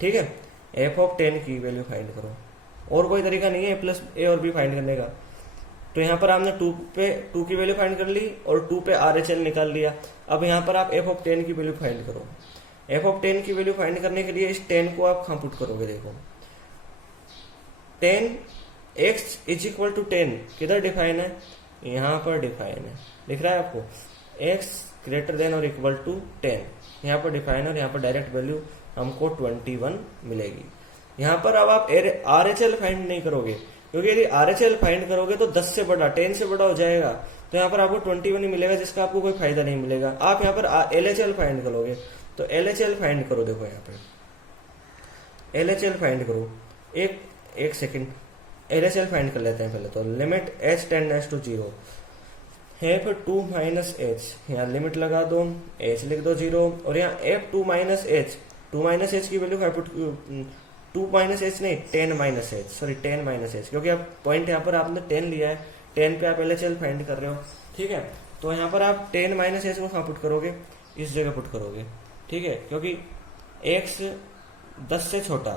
ठीक है, f ऑफ 10 की वैल्यू फाइंड करो, और कोई तरीका नहीं है प्लस a और b फाइंड करने का। तो यहाँ पर आपने 2 की वैल्यू फाइंड कर ली और 2 पे RHL निकाल लिया। अब यहाँ पर आप f ऑफ 10 की वैल्यू फाइंड करो। f ऑफ 10 की वैल्यू फाइंड करने के लिए इस 10 को आप कहाँ पुट करोगे, देखो 10 x इज इक्वल टू 10 किधर डिफाइन है, यहाँ पर डिफाइन है, दिख रहा है आपको, x ग्रेटर देन और इक्वल टू 10 यहाँ पर डिफाइन है, और यहाँ पर डायरेक्ट वैल्यू हमको 21 मिलेगी। यहाँ पर अब आप RHL फाइंड नहीं करोगे, क्योंकि यदि RHL फाइंड करोगे तो 10 से बड़ा 10 से बड़ा हो जाएगा, तो यहाँ पर आपको 21 ही मिलेगा, जिसका आपको कोई फायदा नहीं मिलेगा। आप यहाँ पर LHL फाइंड करोगे, तो LHL फाइंड करो। देखो यहाँ पे LHL फाइंड करो, एक सेकेंड, LHL फाइंड कर लेते हैं पहले। तो लिमिट h टेंडेंस टू 0 है, फिर 2 माइनस एच, यहाँ लिमिट लगा दो, h लिख दो 0, और यहाँ f 2 minus H, 2 minus h की वैल्यू 2 माइनस एच नहीं 10 minus H, sorry 10 minus H, क्योंकि आप पॉइंट यहाँ पर आपने 10 लिया है, 10 पे आप LHL फाइंड कर रहे हो। ठीक है, तो यहाँ पर आप 10 माइनस एच को कहाँ पुट करोगे, इस जगह पुट करोगे। ठीक है, क्योंकि x 10 से छोटा,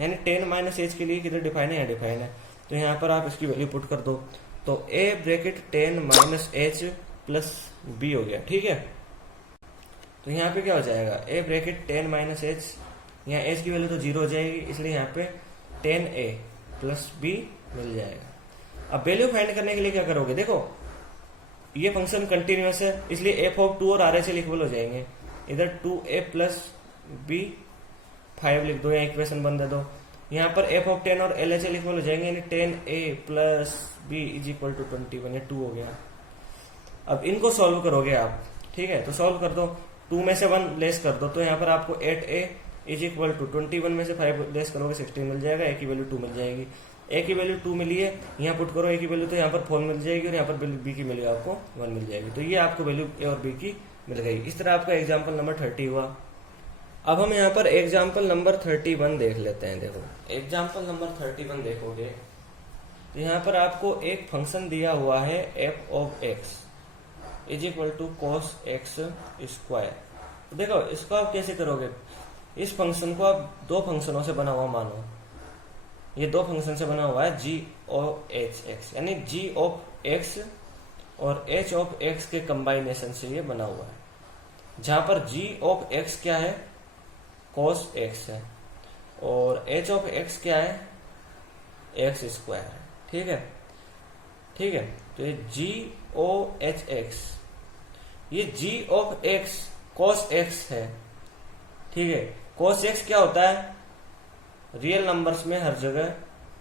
यानी 10 माइनस एच के लिए किधर डिफाइन है, यहाँ डिफाइन है, तो यहाँ पर आप इसकी वैल्यू पुट कर दो। तो a bracket 10 minus H plus B हो गया। ठीक है, तो यहाँ पे क्या हो जाएगा, a ब्रैकेट 10 माइनस एच, यहाँ h की वैल्यू तो 0 हो जाएगी, इसलिए यहाँ पे 10a प्लस b मिल जाएगा। अब वैल्यू फाइंड करने के लिए क्या करोगे, देखो ये फंक्शन कंटिन्यूअस है, इसलिए f ऑफ 2 और RHL इक्वल हो जाएंगे। इधर 2a प्लस b 5 लिख दो, या इक्वेशन बन दे दो। यहाँ पर f ऑफ 10 और LHL इक्वल हो जाएंगे, यानी 10a plus b is equal to 21, या 2 हो गया। अब इनको सॉल्व करोगे आप, ठीक है, तो सॉल्व कर दो, 2 में से 1 लेस कर दो, तो यहाँ पर आपको 8a इज इक्वल टू 21 में से 5 लेस करोगे 16 मिल जाएगा, a की वैल्यू 2 मिल जाएगी। a की वैल्यू 2 मिली है, यहाँ पुट करो a की वैल्यू, तो यहाँ पर 4 मिल जाएगी, और यहाँ पर b की वैल्यू आपको 1 मिल जाएगी। तो ये आपको वैल्यू a और b की मिल गई। इस तरह आपका एग्जाम्पल नंबर 30 हुआ। अब हम यहाँ पर एग्जाम्पल नंबर 31 देख लेते हैं। देखो एग्जाम्पल नंबर 31 देखोगे तो यहाँ पर आपको एक फंक्शन दिया हुआ है f of x is equal to cos x square. तो देखो इसको आप कैसे करोगे, इस फंक्शन को आप दो फंक्शनों से बना हुआ मानो, ये दो फंक्शन से बना हुआ है g ऑफ h, यानी g ऑफ x और h ऑफ x के कंबाइनेशन से ये बना हुआ है, जहां पर g ऑफ x क्या है, cos x है, और h ऑफ x क्या है, x स्क्वायर है। ठीक है, ठीक है, तो ये g o h x, ये g of x cos x है। ठीक है, cos x क्या होता है, रियल नंबर्स में हर जगह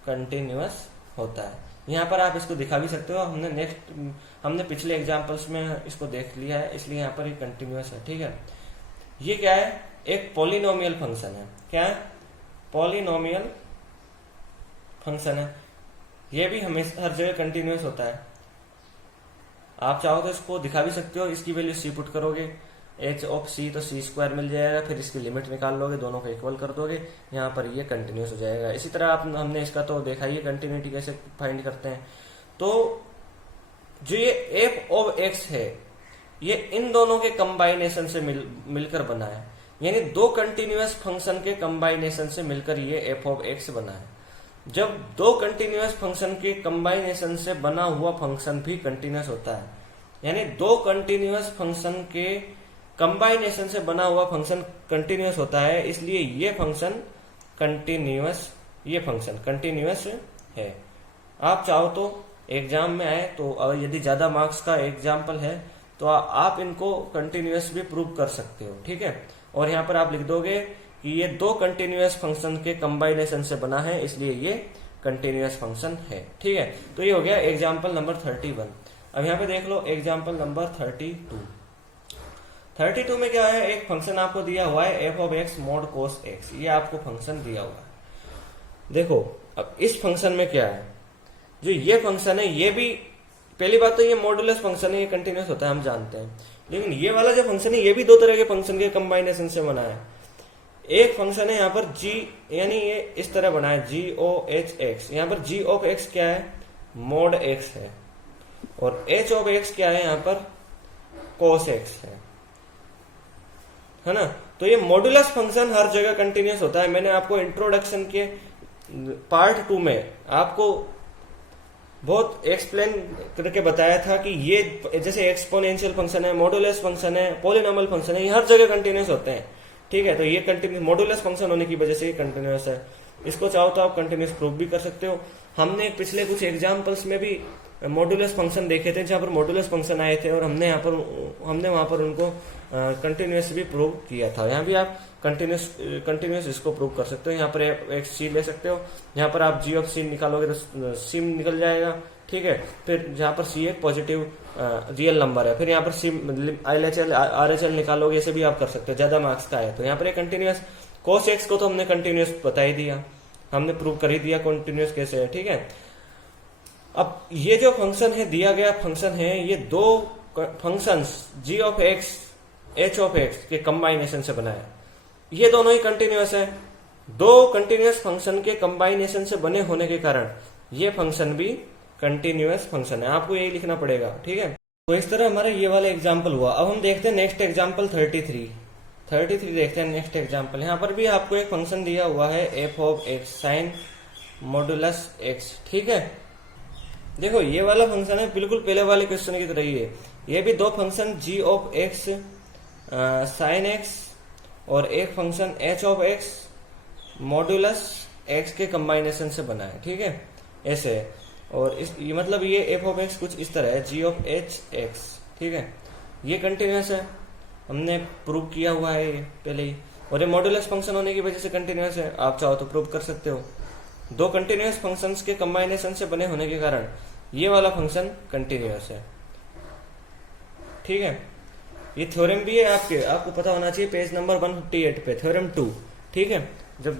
कंटिन्यूअस होता है। यहाँ पर आप इसको दिखा भी सकते हो, हमने पिछले एग्जांपल्स में इसको देख लिया है, इसलिए यहाँ पर ये कंटिन्यूअस है। ठीक है, ये क्या है, एक पॉलिनोमियल फंक्शन है। क्या है, पॉलिनोमियल फंक्शन है, ये भी हमेशा हर जगह कंटिन्यूअस होता है। आप चाहो तो इसको दिखा भी सकते हो, इसकी वैल्यू c पुट करोगे, h ऑफ c तो c स्क्वायर मिल जाएगा, फिर इसकी लिमिट निकाल लोगे, दोनों को इक्वल कर दोगे, यहाँ पर ये कंटिन्यूअस हो जाएगा। इसी तरह हमने इसका तो देखा ही है कंटिन्यूटी कैसे फाइंड करते हैं। तो जो ये f ऑफ x है, ये इन दोनों के कंबाइनेशन से मिलकर बना है, यानी दो कंटिन्यूअस फंक्शन के कंबाइनेशन से मिलकर ये f ऑफ x बना है। जब दो कंटिन्यूअस फंक्शन के कंबाइनेशन से बना हुआ फंक्शन भी कंटिन्यूअस होता है, यानी दो कंटिन्यूअस फंक्शन के कंबाइनेशन से बना हुआ फंक्शन कंटिन्यूअस होता है, इसलिए ये फंक्शन कंटिन्यूअस है। आप चाहो तो एग्जाम में आए तो, और यदि ज्यादा मार्क्स का एग्जाम्पल है तो आप इनको कंटिन्यूअस भी प्रूव कर सकते हो। ठीक है, और यहाँ पर आप लिख दोगे कि ये दो कंटिन्यूअस फंक्शन के कंबाइनेशन से बना है, इसलिए ये कंटिन्यूअस फंक्शन है। ठीक है, तो ये हो गया एग्जाम्पल नंबर 31। अब यहाँ पे देख लो एग्जाम्पल नंबर 32। 32 में क्या है, एक फंक्शन आपको दिया हुआ है F of x mod cos x, ये आपको फंक्शन दिया हुआ है। देखो अब इस फंक्शन में क्या है, जो ये फंक्शन है ये भी, पहली बात तो ये मॉडुलस फंक्शन है, ये कंटिन्यूस होता है हम जानते हैं, लेकिन ये वाला जो फंक्शन है ये भी दो तरह के फंक्शन के कंबाइनेशन से बना है। एक फंक्शन है यहाँ पर g, यानी ये इस तरह बना है जी ओ एच एक्स, यहाँ पर g ऑफ x क्या है, मॉड x है, और h ऑफ x क्या है, यहाँ पर cos x है ना। तो ये मॉडुलस फंक्शन हर जगह कंटिन्यूस होता है। मैंने आपको इंट्रोडक्शन के पार्ट 2 में आपको बहुत एक्सप्लेन करके बताया था कि ये जैसे एक्सपोनेंशियल फंक्शन है, मॉडुलस फंक्शन है, पॉलिनॉमियल फंक्शन है, ये हर जगह कंटिन्यूस होते हैं। ठीक है, तो ये कंटिन्यूस मॉडुलस फंक्शन होने की वजह से ये कंटिन्यूस है। इसको चाहो तो आप कंटिन्यूस प्रूव भी कर सकते हो। हमने पिछले कुछ एग्जाम्पल्स में भी मॉडुलस फंक्शन देखे थे जहां पर मॉडुलस फंक्शन आए थे, और हमने वहां पर उनको कंटिन्यूस भी प्रूव किया था। यहाँ भी आप कंटिन्यूस इसको प्रूव कर सकते हो। यहाँ पर एक सी ले सकते हो, यहाँ पर आप जी ऑफ सी निकालोगे तो सी निकल जाएगा। ठीक है, फिर जहाँ पर सी एक पॉजिटिव रियल नंबर है, फिर यहाँ पर सी LHL RHL निकालोगे, ऐसे भी आप कर सकते हो, ज्यादा मार्क्स का है तो। यहाँ पर एक कंटिन्यूस cos x को तो हमने कंटिन्यूस बता ही दिया, हमने प्रूव कर ही दिया कंटिन्यूस कैसे है। ठीक है, अब ये जो फंक्शन है, दिया गया फंक्शन है, ये दो functions g of x h of x के कंबाइनेशन से बना है। ये दोनों ही कंटिन्यूस है। दो कंटिन्यूस फंक्शन के कंबाइनेशन से बने होने के कारण ये फंक्शन भी कंटिन्यूस फंक्शन है, आपको यही लिखना पड़ेगा। ठीक है, तो इस तरह हमारा ये वाला एग्जाम्पल हुआ। अब हम देखते हैं नेक्स्ट एग्जाम्पल 33 देखते हैं नेक्स्ट एग्जाम्पल। यहाँ पर भी आपको एक फंक्शन दिया हुआ है F of X sine modulus X. ठीक है, देखो ये वाला फंक्शन है बिल्कुल पहले वाले क्वेश्चन की तरह ही है। ये भी दो function g of X sine x और एक function h of x modulus x के कंबाइनेशन से बना है। ठीक है, ऐसे है। और ये मतलब ये f ऑफ एक्स कुछ इस तरह है, g ऑफ h एक्स। ठीक है, ये कंटिन्यूस है, हमने प्रूव किया हुआ है ये पहले ही, और ये मॉडुलस फंक्शन होने की वजह से कंटिन्यूस है। आप चाहो तो प्रूव कर सकते हो। दो कंटिन्यूस फंक्शंस के कंबाइनेशन से बने होने के कारण ये वाला फंक्शन कंटिन्यूस है। ठीक है, ये थ्योरम भी है आपको पता होना चाहिए, पेज नंबर 158 पे, थ्योरम 2। ठीक है, जब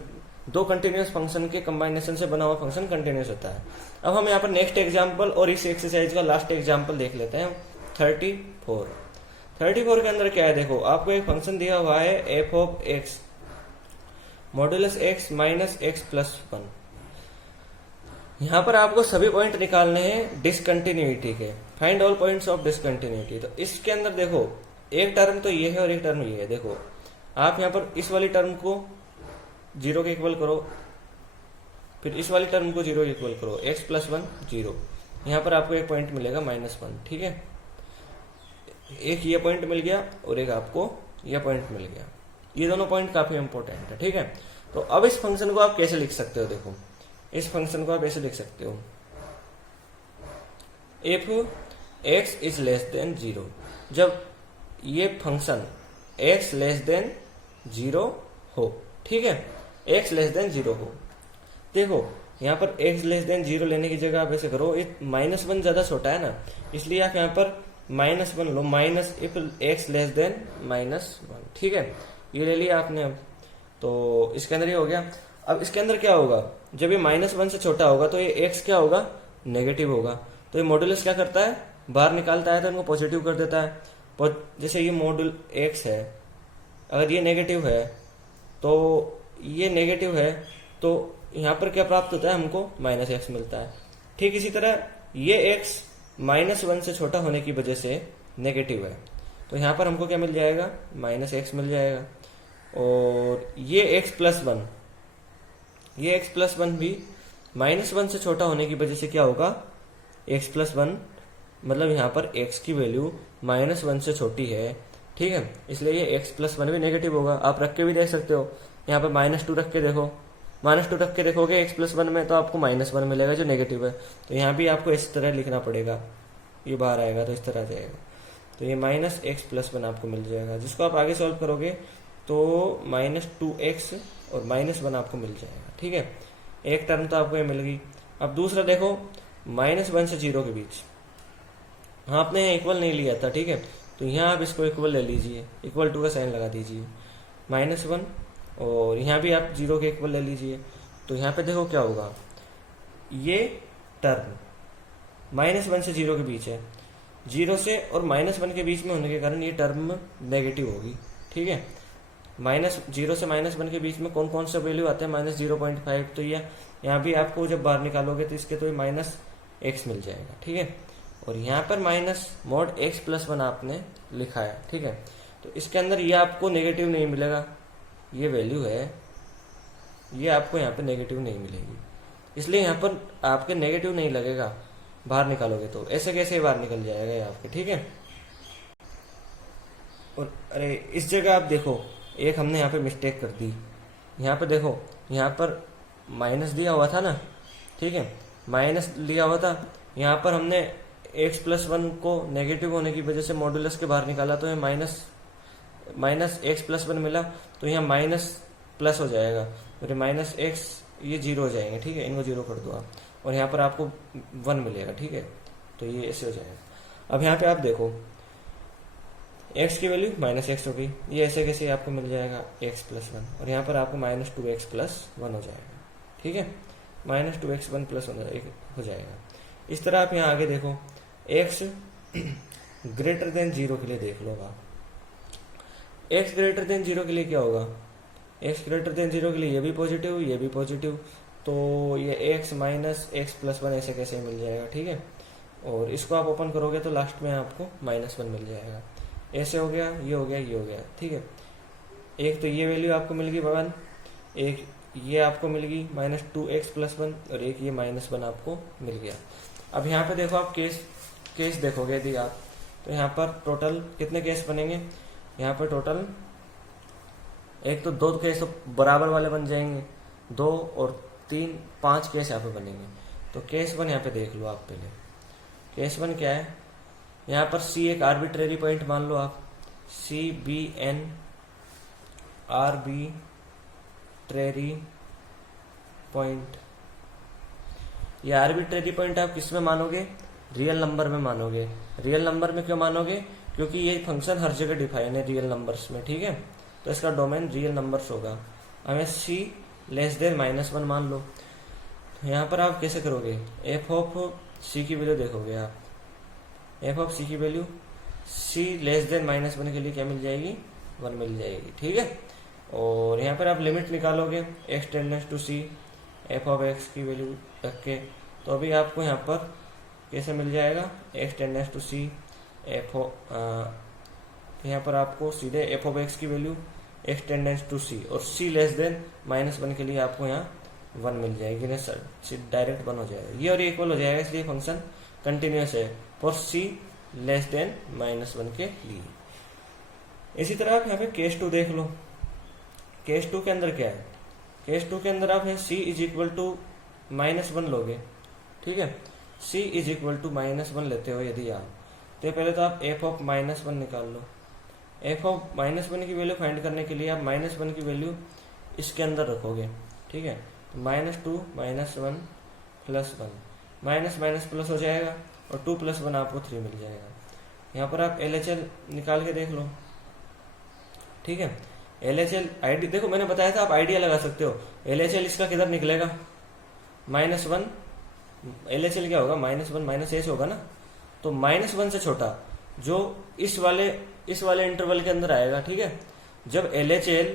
दो कंटिन्यूस फंक्शन के कंबाइनेशन से बना हुआ फंक्शन कंटिन्यूस होता है। अब हम यहाँ पर नेक्स्ट एग्जाम्पल और इस एक्सरसाइज का लास्ट एग्जाम्पल देख लेते हैं। 34 के अंदर क्या है, देखो आपको एक फंक्शन दिया हुआ है F of x modulus x minus x plus 1। यहाँ पर आपको सभी पॉइंट निकालने हैं डिसकंटिन्यूटी के, find all points of discontinuity. तो इसके अंदर देखो एक टर्म तो ये है और एक टर्म ये है। देखो आप यहाँ पर इस वाली टर्म को 0 के इक्वल करो, फिर इस वाली टर्म को 0 के इक्वल करो, x प्लस 1 0। यहाँ पर आपको एक पॉइंट मिलेगा -1। ठीक है, एक ये पॉइंट मिल गया और एक आपको ये पॉइंट मिल गया। ये दोनों पॉइंट काफी इंपॉर्टेंट है। ठीक है, तो अब इस फंक्शन को आप कैसे लिख सकते हो, देखो इस फंक्शन को आप ऐसे लिख सकते हो, if x is less than 0। जब ये फंक्शन x लेस देन 0 हो। ठीक है, x लेस देन 0 हो। देखो यहाँ पर x लेस देन 0 लेने की जगह आप ऐसे करो, -1 ज्यादा छोटा है ना, इसलिए आप यहाँ पर -1 लो, minus if x less than -1। ठीक है, ये ले लिया आपने। अब तो इसके अंदर ये हो गया। अब इसके अंदर क्या होगा, जब ये -1 से छोटा होगा तो ये x क्या होगा, नेगेटिव होगा। तो ये मॉडुलस क्या करता है, बाहर निकालता है तो इनको पॉजिटिव कर देता है। जैसे ये मॉडुल x है, अगर ये नेगेटिव है तो ये नेगेटिव है, तो यहाँ पर क्या प्राप्त होता है, हमको -x मिलता है। ठीक इसी तरह ये x -1 से छोटा होने की वजह से नेगेटिव है, तो यहाँ पर हमको क्या मिल जाएगा, -x मिल जाएगा। और ये x प्लस 1, ये x प्लस 1 भी -1 से छोटा होने की वजह से क्या होगा, x प्लस 1 मतलब यहाँ पर x की वैल्यू -1 से छोटी है। ठीक है, इसलिए ये x प्लस 1 भी नेगेटिव होगा। आप रख के भी देख सकते हो, यहाँ पर -2 रख के देखो, -2 रख के देखोगे x प्लस 1 में तो आपको -1 मिलेगा जो नेगेटिव है। तो यहाँ भी आपको इस तरह लिखना पड़ेगा, ये बाहर आएगा तो इस तरह जाएगा, तो ये -x प्लस 1 आपको मिल जाएगा, जिसको आप आगे सॉल्व करोगे तो -2x और -1 आपको मिल जाएगा। ठीक है, एक टर्म तो आपको ये मिल गई। अब दूसरा देखो, -1 से 0 के बीच, हाँ आपने इक्वल नहीं लिया था। ठीक है, तो यहाँ आप इसको इक्वल ले लीजिए, इक्वल टू का साइन लगा दीजिए, -1, और यहाँ भी आप 0 के इक्वल ले लीजिए। तो यहाँ पे देखो क्या होगा, ये टर्म -1 से 0 के बीच है, 0 से और -1 के बीच में होने के कारण ये टर्म नेगेटिव होगी, ठीक है। -0 से -1 के बीच में कौन कौन सा वैल्यू आते हैं, -0.5, तो ये यहाँ भी आपको जब बाहर निकालोगे तो इसके तो -x मिल जाएगा, ठीक है। और यहाँ पर -mod x+1 आपने लिखा है, ठीक है। तो इसके अंदर ये आपको नेगेटिव नहीं मिलेगा, ये वैल्यू है, ये आपको यहाँ पे नेगेटिव नहीं मिलेगी, इसलिए यहाँ पर आपके नेगेटिव नहीं लगेगा बाहर निकालोगे तो। ऐसे कैसे बाहर निकल जाएगा ये आपके, ठीक है। और अरे इस जगह आप देखो, एक हमने यहाँ पे मिस्टेक कर दी, यहाँ पे देखो, यहाँ पर माइनस दिया हुआ था ना, ठीक है, माइनस लिया हुआ था, यहाँ पर हमने x+1 को नेगेटिव होने की वजह से मॉडुलस के बाहर निकाला, तो ये माइनस x+1 मिला, तो यहाँ माइनस प्लस हो जाएगा, और -x ये 0 हो जाएंगे, ठीक है, इनको 0 कर दो आप, और यहाँ पर आपको 1 मिलेगा, ठीक है। तो ये ऐसे हो जाएगा। अब यहाँ पे आप देखो, x की वैल्यू -x हो गई, ये ऐसे कैसे आपको मिल जाएगा x+1, और यहाँ पर आपको -2x+1 हो जाएगा, ठीक है, -2x1+1 हो जाएगा। इस तरह आप यहाँ आगे देखो, x ग्रेटर देन 0 के लिए देख लो आप, x ग्रेटर देन 0 के लिए क्या होगा, x ग्रेटर देन 0 के लिए ये भी पॉजिटिव, ये भी पॉजिटिव, तो ये x -x+1 ऐसे कैसे मिल जाएगा, ठीक है। और इसको आप ओपन करोगे तो लास्ट में आपको -1 मिल जाएगा, ऐसे हो गया, ये हो गया, ये हो गया, ठीक है। एक तो ये वैल्यू आपको मिल गई 1, एक ये आपको मिल गई -2x+1, और एक ये -1 आपको मिल गया। अब यहाँ पे देखो आप केस देखोगे यदि आप, तो यहाँ पर टोटल कितने केस बनेंगे, यहाँ पर टोटल एक तो 2 केस तो बराबर वाले बन जाएंगे, 2 और 3 5 केस यहाँ पे बनेंगे। तो केस 1 यहाँ पे देख लो आप पहले, केस 1 क्या है, यहाँ पर C एक आर्बिट्रेरी पॉइंट मान लो आप, CBN आर्बिट्रेरी पॉइंट। ये आर्बिट्रेरी पॉइंट आप किस में मानोगे, रियल नंबर में मानोगे। रियल नंबर में क्यों मानोगे, क्योंकि ये फंक्शन हर जगह डिफाइन है रियल नंबर्स में, ठीक है, तो इसका डोमेन रियल नंबर्स होगा। हमें C <-1 मान लो, तो यहाँ पर आप कैसे करोगे, f(c) की वैल्यू देखोगे आप, f(c) की वैल्यू C <-1 के लिए क्या मिल जाएगी, 1 मिल जाएगी, ठीक है। और यहाँ पर आप लिमिट निकालोगे x tends to C f(x) की वैल्यू रख के, तो अभी आपको यहाँ पर कैसे मिल जाएगा, x टेंडेंस टू C यहाँ पर आपको सीधे f(x) की value x tends to C, और C <-1 के लिए आपको यहाँ 1 मिल जाएगी, डायरेक्ट 1 हो जाएगा, ये और इक्वल हो जाएगा, इसलिए फंक्शन कंटिन्यूस है फॉर C <-1 के लिए। इसी तरह आप यहाँ पे केस 2 देख लो, केस 2 के अंदर क्या है, केस 2 के अंदर आप C =-1 लोगे, ठीक है, C =-1 लेते हो यदि आप, तो पहले तो आप f(-1) निकाल लो। f(-1) की वैल्यू फाइंड करने के लिए आप -1 की वैल्यू इसके अंदर रखोगे, ठीक है, तो -2 -1 +1, माइनस प्लस हो जाएगा, और 2 + 1 आपको 3 मिल जाएगा। यहाँ पर आप LHL निकाल के देख लो, ठीक है, LHL आईडी देखो, मैंने बताया था आप आइडिया लगा सकते हो। LHL इसका किधर निकलेगा, -1, LHL क्या होगा, -1 -s होगा ना, तो -1 से छोटा जो इस वाले इंटरवल के अंदर आएगा, ठीक है। जब LHL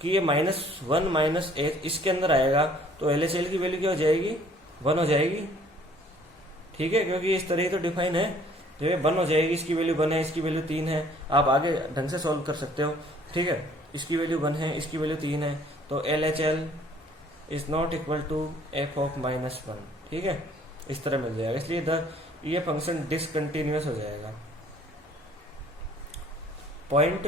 की ये -1 -s इसके अंदर आएगा, तो LHL की वैल्यू क्या हो जाएगी, 1 हो जाएगी, ठीक है, क्योंकि इस तरह ही तो डिफाइन है, तो ये 1 हो जाएगी, इसकी वैल्यू 1 है, इसकी वैल्यू 3 है, आप आगे ढंग से सॉल्व कर सकते हो, ठीक है। इसकी वैल्यू 1 है, इसकी वैल्यू 3 है, तो LHL ≠ f(-1), ठीक है, इस तरह मिल जाएगा, इसलिए ये फंक्शन डिसकंटिन्यूअस हो जाएगा। पॉइंट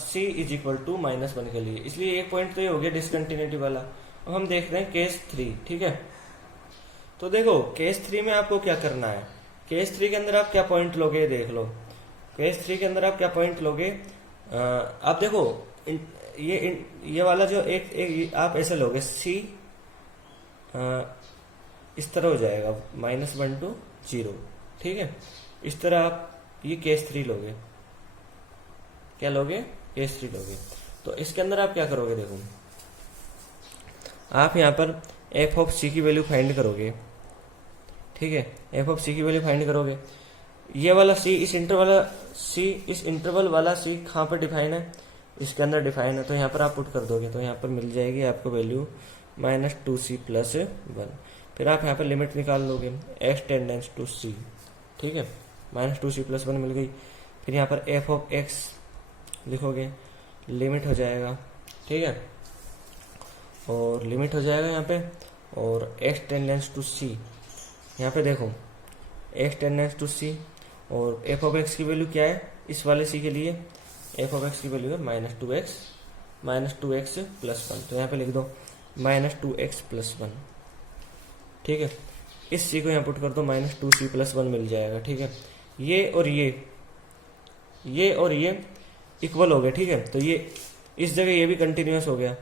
C =-1 के लिए, इसलिए एक पॉइंट तो ये हो गया डिसकंटिन्यूटी वाला। अब हम देख रहे हैं केस 3, ठीक है। तो देखो केस 3 में आपको क्या करना है, केस 3 के अंदर आप क्या पॉइंट लोगे, देख लो, केस 3 के अंदर आप क्या पॉइंट लोगे। आप देखो ये वाला जो एक आप ऐसे लोगे C इस तरह हो जाएगा -1 to 0, ठीक है। इस तरह आप ये केस 3 लोगे, क्या लोगे, केस 3 लोगे। तो इसके अंदर आप क्या करोगे, देखो आप यहाँ पर एफ ऑफ सी की वैल्यू फाइंड करोगे, ठीक है। एफ ऑफ सी की वैल्यू फाइंड करोगे, ये वाला सी इस इंटरवल वाला सी कहाँ पर डिफाइन है, इसके अंदर डिफाइन है। तो यहाँ पर आप पुट कर दोगे तो यहाँ पर मिल जाएगी आपको वैल्यू -2c + 1। फिर आप यहाँ पर लिमिट निकाल लोगे x टेंडेंस टू c, ठीक है। -2c + 1 मिल गई। फिर यहाँ पर f ऑफ x लिखोगे, लिमिट हो जाएगा, ठीक है, और लिमिट हो जाएगा यहाँ पे, और x टेंडेंस टू c, यहाँ पे देखो x टेंडेंस टू c, और f ऑफ x की वैल्यू क्या है इस वाले c के लिए, f ऑफ x की वैल्यू है -2x + 1। तो यहाँ पे लिख दो -2x + 1, ठीक है। इस c को यहाँ पुट कर दो, -2c + 1 मिल जाएगा, ठीक है। ये और ये इक्वल हो गए, ठीक है। तो ये इस जगह ये भी कंटिन्यूअस हो गया,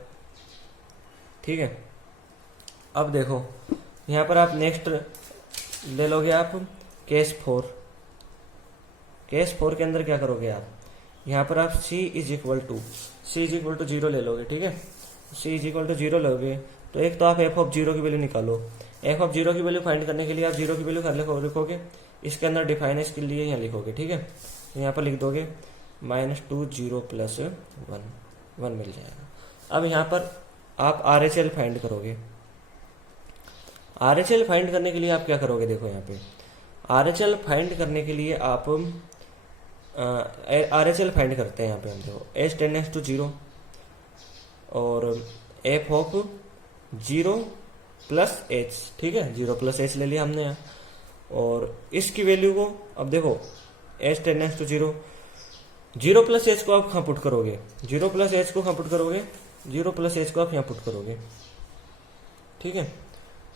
ठीक है। अब देखो यहाँ पर आप नेक्स्ट ले लोगे आप केस 4। केस 4 के अंदर क्या करोगे आप, यहाँ पर आप c = 0 ले लोगे, ठीक है। c = 0 लोगे तो एक तो आप f ऑफ 0 की वैल्यू निकालो। f ऑफ 0 की वैल्यू फाइंड करने के लिए आप 0 की वैल्यू लिखोगे, इसके अंदर डिफाइन है, इसके लिए यहाँ लिखोगे, ठीक है। यहाँ पर लिख दोगे -2 0 + 1 मिल जाएगा। अब यहाँ पर आप RHL फाइंड करोगे। RHL फाइंड करने के लिए आप क्या करोगे, देखो यहाँ पे RHL फाइंड करने के लिए आप RHL फाइंड करते हैं। यहाँ पे हम देखो h टेंडेंस टू 0 और f ऑफ 0 + h, ठीक है, 0 + h ले लिया हमने यहाँ। और इसकी वैल्यू को अब देखो h टेंडेंस टू 0 + h को आप कहाँ पुट करोगे, 0 + h को कहाँ पुट करोगे, 0 + h को आप यहाँ पुट करोगे, ठीक है।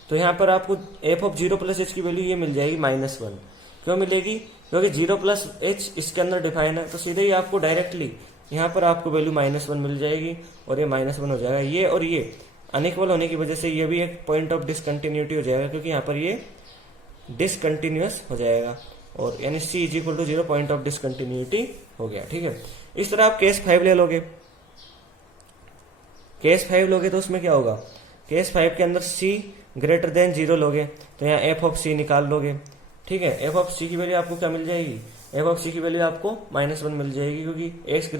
तो यहाँ पर आपको f ऑफ 0 + h की वैल्यू ये मिल जाएगी -1। क्यों मिलेगी, क्योंकि 0 + h इसके अंदर डिफाइन है, तो सीधे ही आपको डायरेक्टली यहाँ पर आपको वैल्यू -1 मिल जाएगी और ये -1 हो जाएगा। ये और ये अनइक्वल होने की वजह से ये भी एक पॉइंट ऑफ डिसकंटिन्यूटी हो जाएगा, क्योंकि यहाँ पर ये डिसकंटिन्यूअस हो जाएगा, और यानी c = 0 पॉइंट ऑफ डिसकंटिन्यूटी हो गया, ठीक है। इस तरह आप केस 5 ले लोगे। केस 5 लोगे तो उसमें क्या होगा, केस 5 के अंदर c > 0 लोगे तो यहाँ f ऑफ c निकाल लोगे, ठीक है। f ऑफ c की वैल्यू आपको क्या मिल जाएगी, f ऑफ c की वैल्यू आपको -1 मिल जाएगी, क्योंकि x >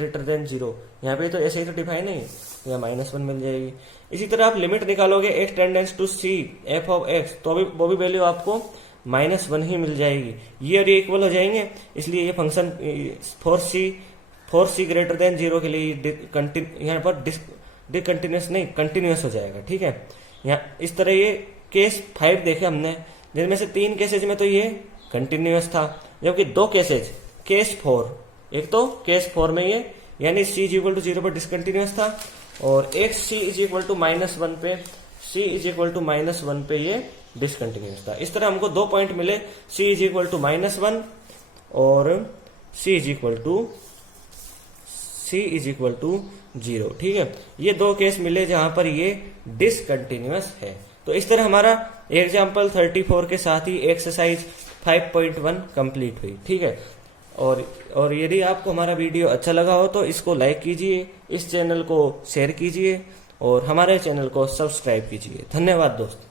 0 यहाँ पे तो ऐसे ही तो डिफाइन है, यहाँ -1 मिल जाएगी। इसी तरह आप लिमिट निकालोगे x tends to c f of x, तो वो भी वैल्यू आपको -1 ही मिल जाएगी। ये और ये इक्वल हो जाएंगे, इसलिए ये फंक्शन 4c > 0 के लिए यहाँ पर डिसकंटिन्यूअस नहीं कंटिन्यूअस हो जाएगा, ठीक है। यहाँ इस तरह ये केस 5 देखे हमने, जिनमें से 3 केसेज में तो ये कंटिन्यूअस था, जबकि 2 केसेज केस 4, एक तो केस 4 में ये यानी c = 0 पर डिसकंटिन्यूअस था, और एक c = -1 पे -1 पे ये डिसकंटिन्यूअस था। इस तरह हमको 2 पॉइंट मिले, c = -1 और c = 0, ठीक है। ये 2 केस मिले जहां पर ये डिसकंटिन्यूअस है। तो इस तरह हमारा एग्जाम्पल 34 के साथ ही एक्सरसाइज 5.1 कंप्लीट हुई, ठीक है। और यदि आपको हमारा वीडियो अच्छा लगा हो तो इसको लाइक कीजिए, इस चैनल को शेयर कीजिए और हमारे चैनल को सब्सक्राइब कीजिए। धन्यवाद दोस्तों।